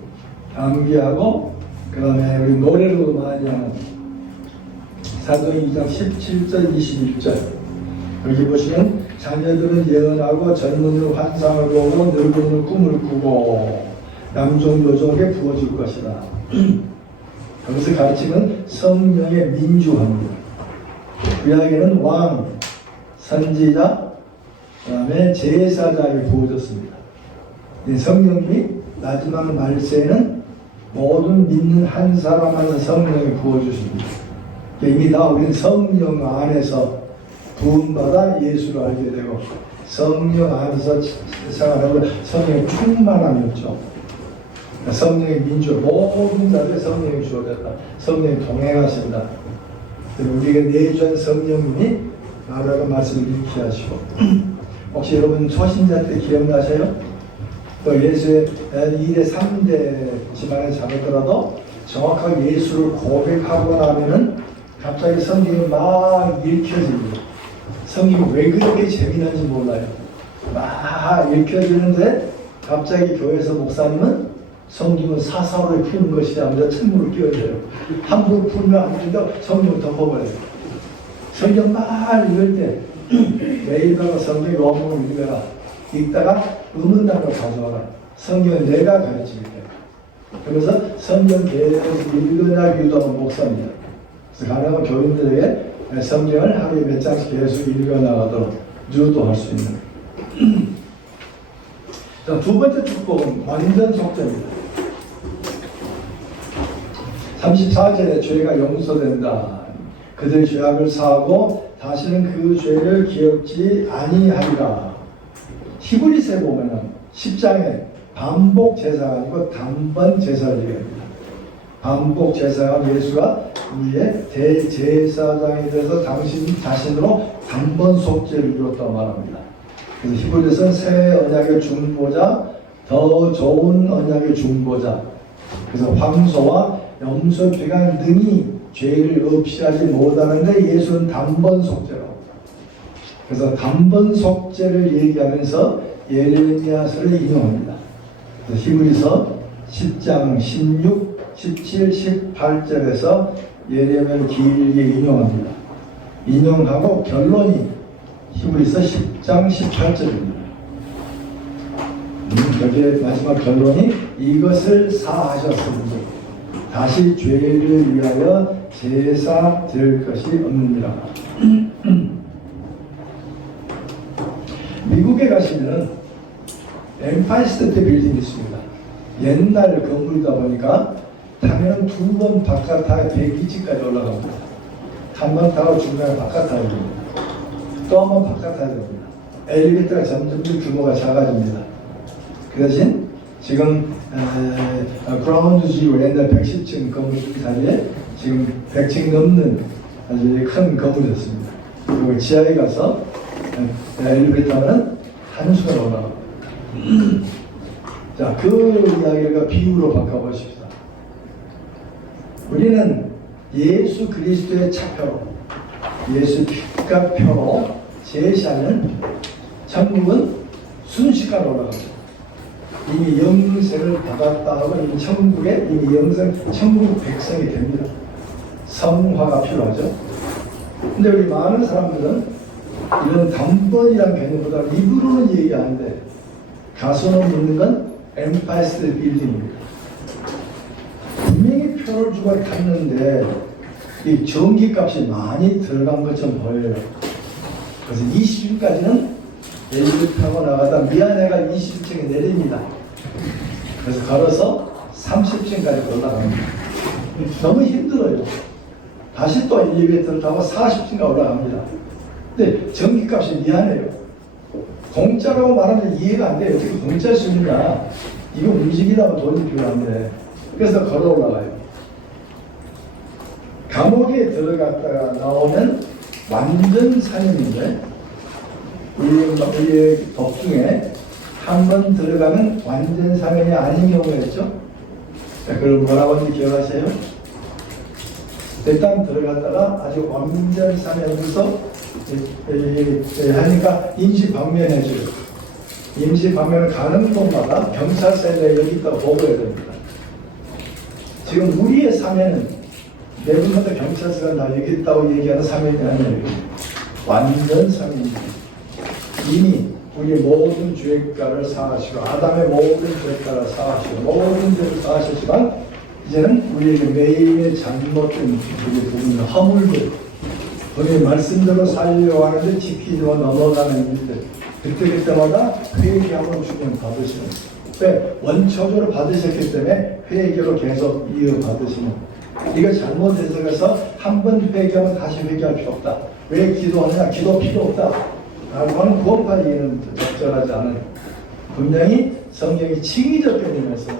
암기하고 그 다음에 우리 노래로 많이 하는 사도행전 2장 17절 21절 여기 보시면 자녀들은 예언하고 젊은이는 환상을 보고 늙은이는 꿈을 꾸고 남종 여종에게 부어줄 것이다. 거기서 가르치는 성령의 민주화입니다. 구약에는 왕, 선지자, 그 다음에 제사장이 부어졌습니다. 성령이 마지막 말세에는 모든 믿는 한 사람한테 성령이 부어주십니다. 이미 다 우리는 성령 안에서 부음받아 예수를 알게 되고 성령 안에서 생활하고 성령의 충만함이었죠. 성령의 민주, 모든 자들의 성령이 주어졌다. 성령이 동행하신다. 우리에게 내주한 성령님이 나라가 말씀을 읽게 하시고 혹시 여러분 초신자 때 기억나세요? 또 예수의 2대 3대 집안에 잡았더라도 정확하게 예수를 고백하고 나면은 갑자기 성경이 막 읽혀집니다. 성경이 왜 그렇게 재미난지 몰라요. 막 읽혀지는데 갑자기 교회에서 목사님은 성경은 사사로에 푸는 것이 아니라 책무를 끼워줘요. 함부로 풀면 안 되는데 성경을 덮어버려요. 성경 막 읽을 때 매일마다 성경 원문을 읽어라. 읽다가 의문단을 가져와라. 성경은 내가 가르치게 돼요. 그래서 성경 계속 읽으냐 유도하는 목사입니다. 그래서 가능하면 교인들에게 성경을 하루에 몇 장씩 계속 읽어나가도록 유도할 수 있는. 자, 두 번째 축복은 완전 속죄입니다. 34절에 죄가 용서된다. 그들의 죄악을 사하고 다시는 그 죄를 기억지 아니하리라. 히브리서에 보면은 10장에 반복 제사가 아니고 단번 제사를 얘기합니다. 반복 제사가 예수가 우리의 대제사장이 돼서 당신 자신으로 단번 속죄를 이뤘다고 말합니다. 그래서 히브리서는 새 언약의 중보자, 더 좋은 언약의 중보자. 그래서 황소와 염소피가 능히 죄를 없이 하지 못하는데 예수는 단번 속죄라고. 그래서 단번 속죄를 얘기하면서 예레미야서를 인용합니다. 그래서 히브리서 10장 16, 17, 18절에서 예레미야를 길게 인용합니다. 인용하고 결론이 히브리서 10장 18절입니다. 여기에 마지막 결론이 이것을 사하셨으니 다시 죄를 위하여 제사 될 것이 없느니라. 미국에 가시면 엠파이어 스테이트 빌딩이 있습니다. 옛날 건물이다 보니까 타면 두 번 바깥에 102층까지 올라갑니다. 한 번 타고 중간에 바깥 타야 됩니다. 또 한 번 바깥 타야 됩니다. 엘리베이터가 점점 규모가 작아집니다. 그 대신 지금 그라운드 지로 옛날 110층 건물 자리에 지금 100층 넘는 아주 큰 건물이었습니다. 그리고 지하에 가서 엘리베이터는 한 수가 올라갑니다. 자, 그 이야기를 비유로 바꿔보십시다. 우리는 예수 그리스도의 차표로, 예수 핏값표로 제시하는 천국은 순식간에 올라갑니다. 이미 영생을 받았다 하고 이미 천국에 이미 천국 백성이 됩니다. 성화가 필요하죠. 근데 우리 많은 사람들은 이런 단번이라는 개념보다 입으로는 얘기하는데 가서는 묻는 건 엠파이어 스테이트 빌딩입니다. 분명히 표를 주고 갔는데 이 전기값이 많이 들어간 것처럼 보여요. 그래서 20층까지는 엘리베이터 타고 나가다 미안해가 20층에 내립니다. 그래서 걸어서 30층까지 올라갑니다. 너무 힘들어요. 다시 또 엘리베이터를 타고 40층까지 올라갑니다. 근데 전기값이 미안해요. 공짜라고 말하면 이해가 안 돼요. 어떻게 공짜일 수 있느냐. 이거 움직이려면 돈이 필요한데. 그래서 걸어 올라가요. 감옥에 들어갔다가 나오면 완전 산인인데 우리의 법 중에 한 번 들어가면 완전 사면이 아닌 경우가 있죠. 그걸 뭐라고 하는지 기억하세요? 일단 들어갔다가 아주 완전 사면에서 하니까 임시방면해줘요. 임시방면을 가는 곳마다 경찰서에 여기 있다고 보고해야 됩니다. 지금 우리의 사면은 내분마다 경찰서가 나 여기 있다고 얘기하는 사면이 아니에요. 완전 사면입니다. 이미 우리의 모든 죄가를 사하시고 아담의 모든 죄가를 사하시고 모든 죄를 사하셨지만 이제는 우리에게 매일의 잘못된 우리의 부분의 허물들 우리의 말씀대로 살려고 하는데 지키지만 넘어가는 일들 그때마다 회개하고 주님 받으시는 왜? 원초적으로 받으셨기 때문에 회개로 계속 이어받으시는 이거 잘못해서 한 번 회개하면 다시 회개할 필요 없다. 왜 기도하느냐? 기도 필요 없다. 라고 하는 구원파 얘기는 적절하지 않은 분명히 성경이 칭의적 개념에서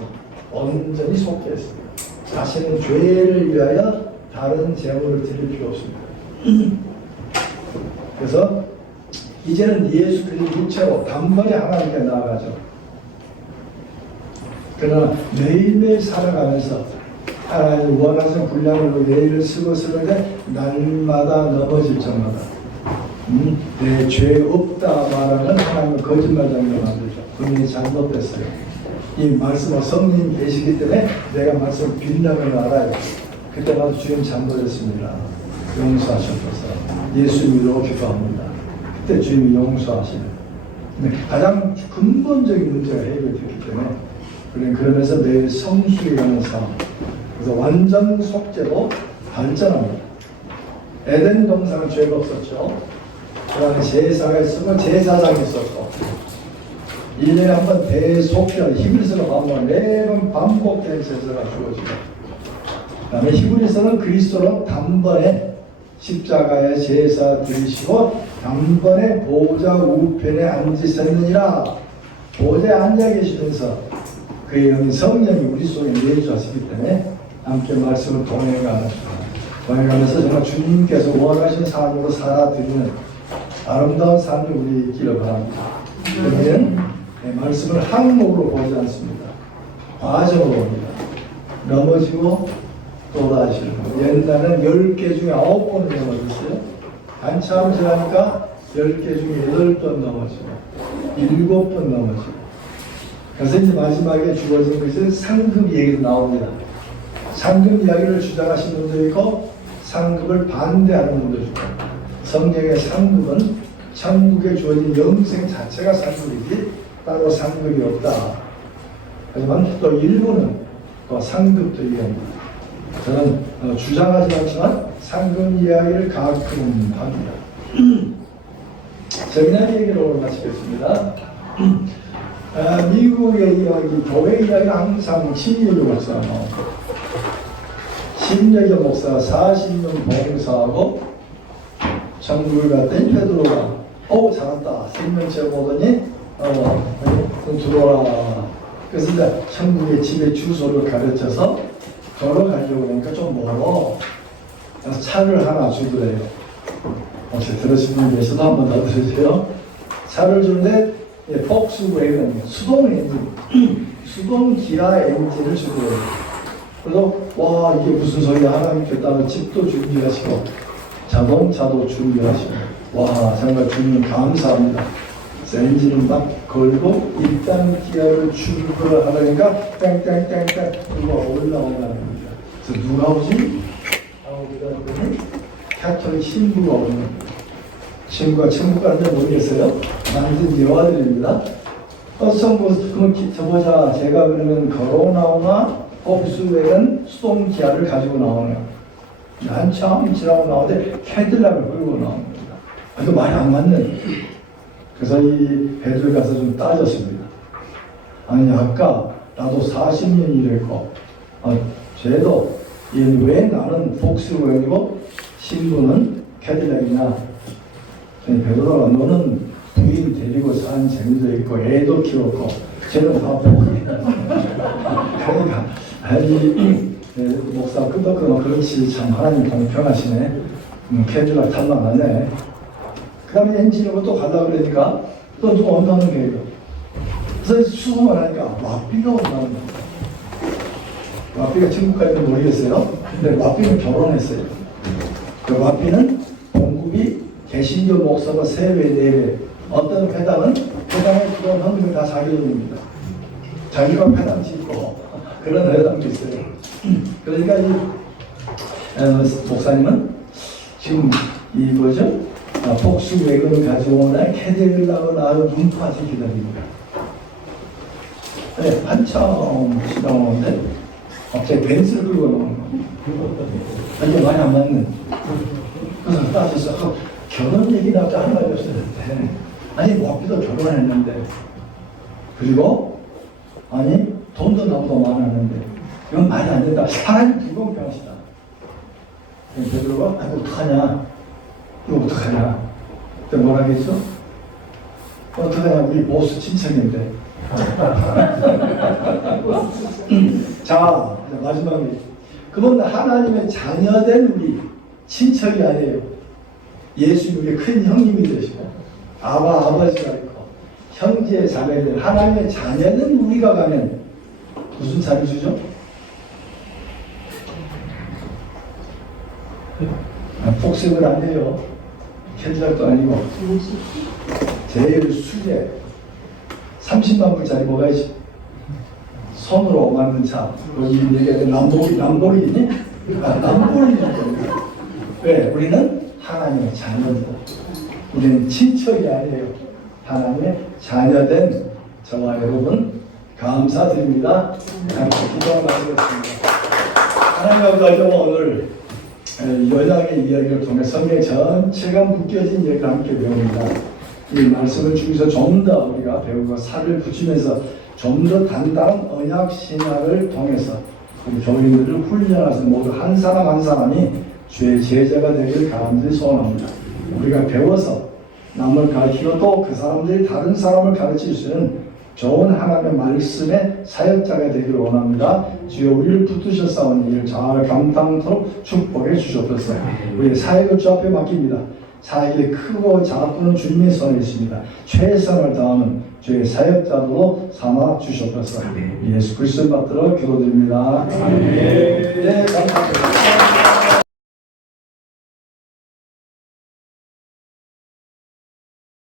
온전히 속해 있습니다. 자신은 죄를 위하여 다른 제물을 드릴 필요 없습니다. 그래서 이제는 예수 그리스도 육체로 단번에 하나님께 나아가죠. 그러나 매일매일 살아가면서 하나님 원하시는 분량으로 예의를 쓰고 쓰는데 날마다 넘어질 적마다 내 죄 없다 말하는 하나님은 거짓말장로 만들죠. 분명히 잘못됐어요. 이 말씀은 성령 계시기 때문에 내가 말씀 빛나면 알아요. 그때마다 주님 잘못했습니다. 용서하셔서 예수님으로 기도합니다. 그때 주님이 용서하시는 가장 근본적인 문제가 해결됐기 때문에 그러면서 내 성숙해 가는 삶 그래서 완전 속죄로 발전합니다. 에덴 동산은 죄가 없었죠. 그 다음에 제사가 있으면 제사장이 있었고 1년에 한 번 대속죄를 히브리서로 반복하면 매번 반복된 제사가 주어지고 그 다음에 히브리서는 그리스도로 단번에 십자가의 제사 드리시고 단번에 보좌 우편에 앉으셨느니라. 보좌에 앉아 계시면서 그의 영 성령이 우리 속에 내주셨기 때문에 함께 말씀을 동행하면서 정말 주님께서 원하시는 삶으로 살아드리는 아름다운 삶이 우리 있기를 바랍니다. 우리는 말씀을 항목으로 보지 않습니다. 과정으로 봅니다. 넘어지고 또 다시 옛날에는 10개 중에 9번을 넘어졌어요. 한참 지나니까 10개 중에 8번 넘어지고 7번 넘어지고 그래서 이제 마지막에 주어진 것이 상급 얘기가 나옵니다. 상급 이야기를 주장하시는 분도 있고 상급을 반대하는 분도 있고 성경의 상급은 천국에 주어진 영생 자체가 상급이지 따로 상급이 없다. 하지만 또 일부는 또 상급도 얘기합니다. 저는 주장하지 않지만 상급 이야기를 가끔 합니다. 재미난 얘기로 오늘 마치겠습니다. 미국의 이야기, 교회 이야기가 항상 신여교 목사가 나옵니다. 신여교 목사가 40년 봉사하고 천국을 갔더니 베드로가 잘한다. 생명체 보더니 들어와라. 그래서 이제 천국의 집의 주소를 가르쳐서 걸어가려고 하니까 좀 멀어. 그래서 차를 하나 주더래요. 혹시 들으신 분 계셔도 한 번 더 들으세요. 차를 주는데 폭스웨이건 수동 엔진, 수동 기아 엔진을 주더래요. 그래서 와 이게 무슨 소리야. 하나님께서 집도 준비하시고 자동차도 준비하시고 와 정말 주님 감사합니다. 그래서 엔진을 막 걸고 일단 기하로 출근을 하려니까 땡땡땡땡 누가 올라온다는 겁니다. 그래서 누가 오지? 하고 그러더니 캐톨릭 신부가 오는 겁니다. 신부가 천국가는지 모르겠어요. 남진 여아들입니다. 어서 그러면 보자. 제가 그러면 걸어나오나 복수액은 수동기아를 가지고 나오네요. 한참 지나고 나오는데 캐딜락을 끌고 나온 겁니다. 이거 말이 안 맞는. 그래서 이 베드로에 가서 좀 따졌습니다. 아니 아까 나도 40년 일했고 쟤도 왜 나는 복수액이고 신부는 캐딜락이냐. 베드로가 너는 부인 데리고 산 재미도 있고 애도 키웠고 쟤는 다 복이야. 그러니까 아니 목사 끄덕끄덕 그렇지 참 하나님 공평하시네. 캐딜락 탈락하네. 그 다음에 엔진으로 또 가려고 그러니까 또 누가 온다는 거예요. 그래서 수긍을 하니까 랍비가 온다는 거예요. 랍비가 친구까지는 모르겠어요. 근데 랍비는 결혼했어요. 그 랍비는 본국이 개신교 목사가 3배, 4배 어떤 회당은 회당에 그런 헌금을 다 자기 돈입니다. 자기가 회당 짓고 그런 회당도 있어요. 그러니까 이 목사님은 지금 이 뭐죠? 복수 외근을 가져오나 캐딜락을 아주 눈파지 기다립니다. 네, 한참 지나오는데 갑자기 벤츠를 끌고 나오는 거예요. 이게 많이 안 맞는. 그래서 따져서 결혼 얘기 나왔자 한 말이 없었는데 아니 랍비도 결혼했는데 그리고 아니 돈도 나보다 많았는데 이건 말이 안 된다. 하나님 불공평하시다. 베드로가 아니 어떡하냐 이거 어떡하냐 그때 뭐라 했죠? 어떡하냐 우리 보스 친척인데 자 마지막에 그건 하나님의 자녀된 우리 친척이 아니에요. 예수님의 큰 형님이 되시고 아버지가 있고 형제의 자매들 하나님의 자녀는 우리가 가면 무슨 자리 주죠? 복습을 안 해요. 캐딜락도 아니고 제일 수제 30만 불짜리 뭐가 있지? 손으로 만든 차 여기 얘기하는 람보르기니? 람보르기니 왜? 우리는 하나님의 자녀입니다. 우리는 친척이 아니에요. 하나님의 자녀된 저와 여러분 감사드립니다. 함께 기도를 마치겠습니다. 하나님 아버지 오늘 연약의 이야기를 통해 성경 전체가 묶여진 이야기를 함께 배웁니다. 이 말씀을 중에서 좀 더 우리가 배우고 살을 붙이면서 좀 더 단단한 언약 신학을 통해서 우리 교인들을 훈련해서 모두 한 사람 한 사람이 주의 제자가 되길 간절히 소원합니다. 우리가 배워서 남을 가르치고 또 그 사람들이 다른 사람을 가르칠 수 있는 좋은 하나님의 말씀의 사역자가 되기를 원합니다. 주여 우리를 붙드셨사오니 이를 잘 감당토록 축복해 주셨소서. 우리의 사역을 주 앞에 맡깁니다. 사역이 크고 작고는 주님의 손에 있습니다. 최선을 다하는 주의 사역자로 삼아 주셨소서. 예수 그리스도를 받들어 기도드립니다. 네, 감사합니다.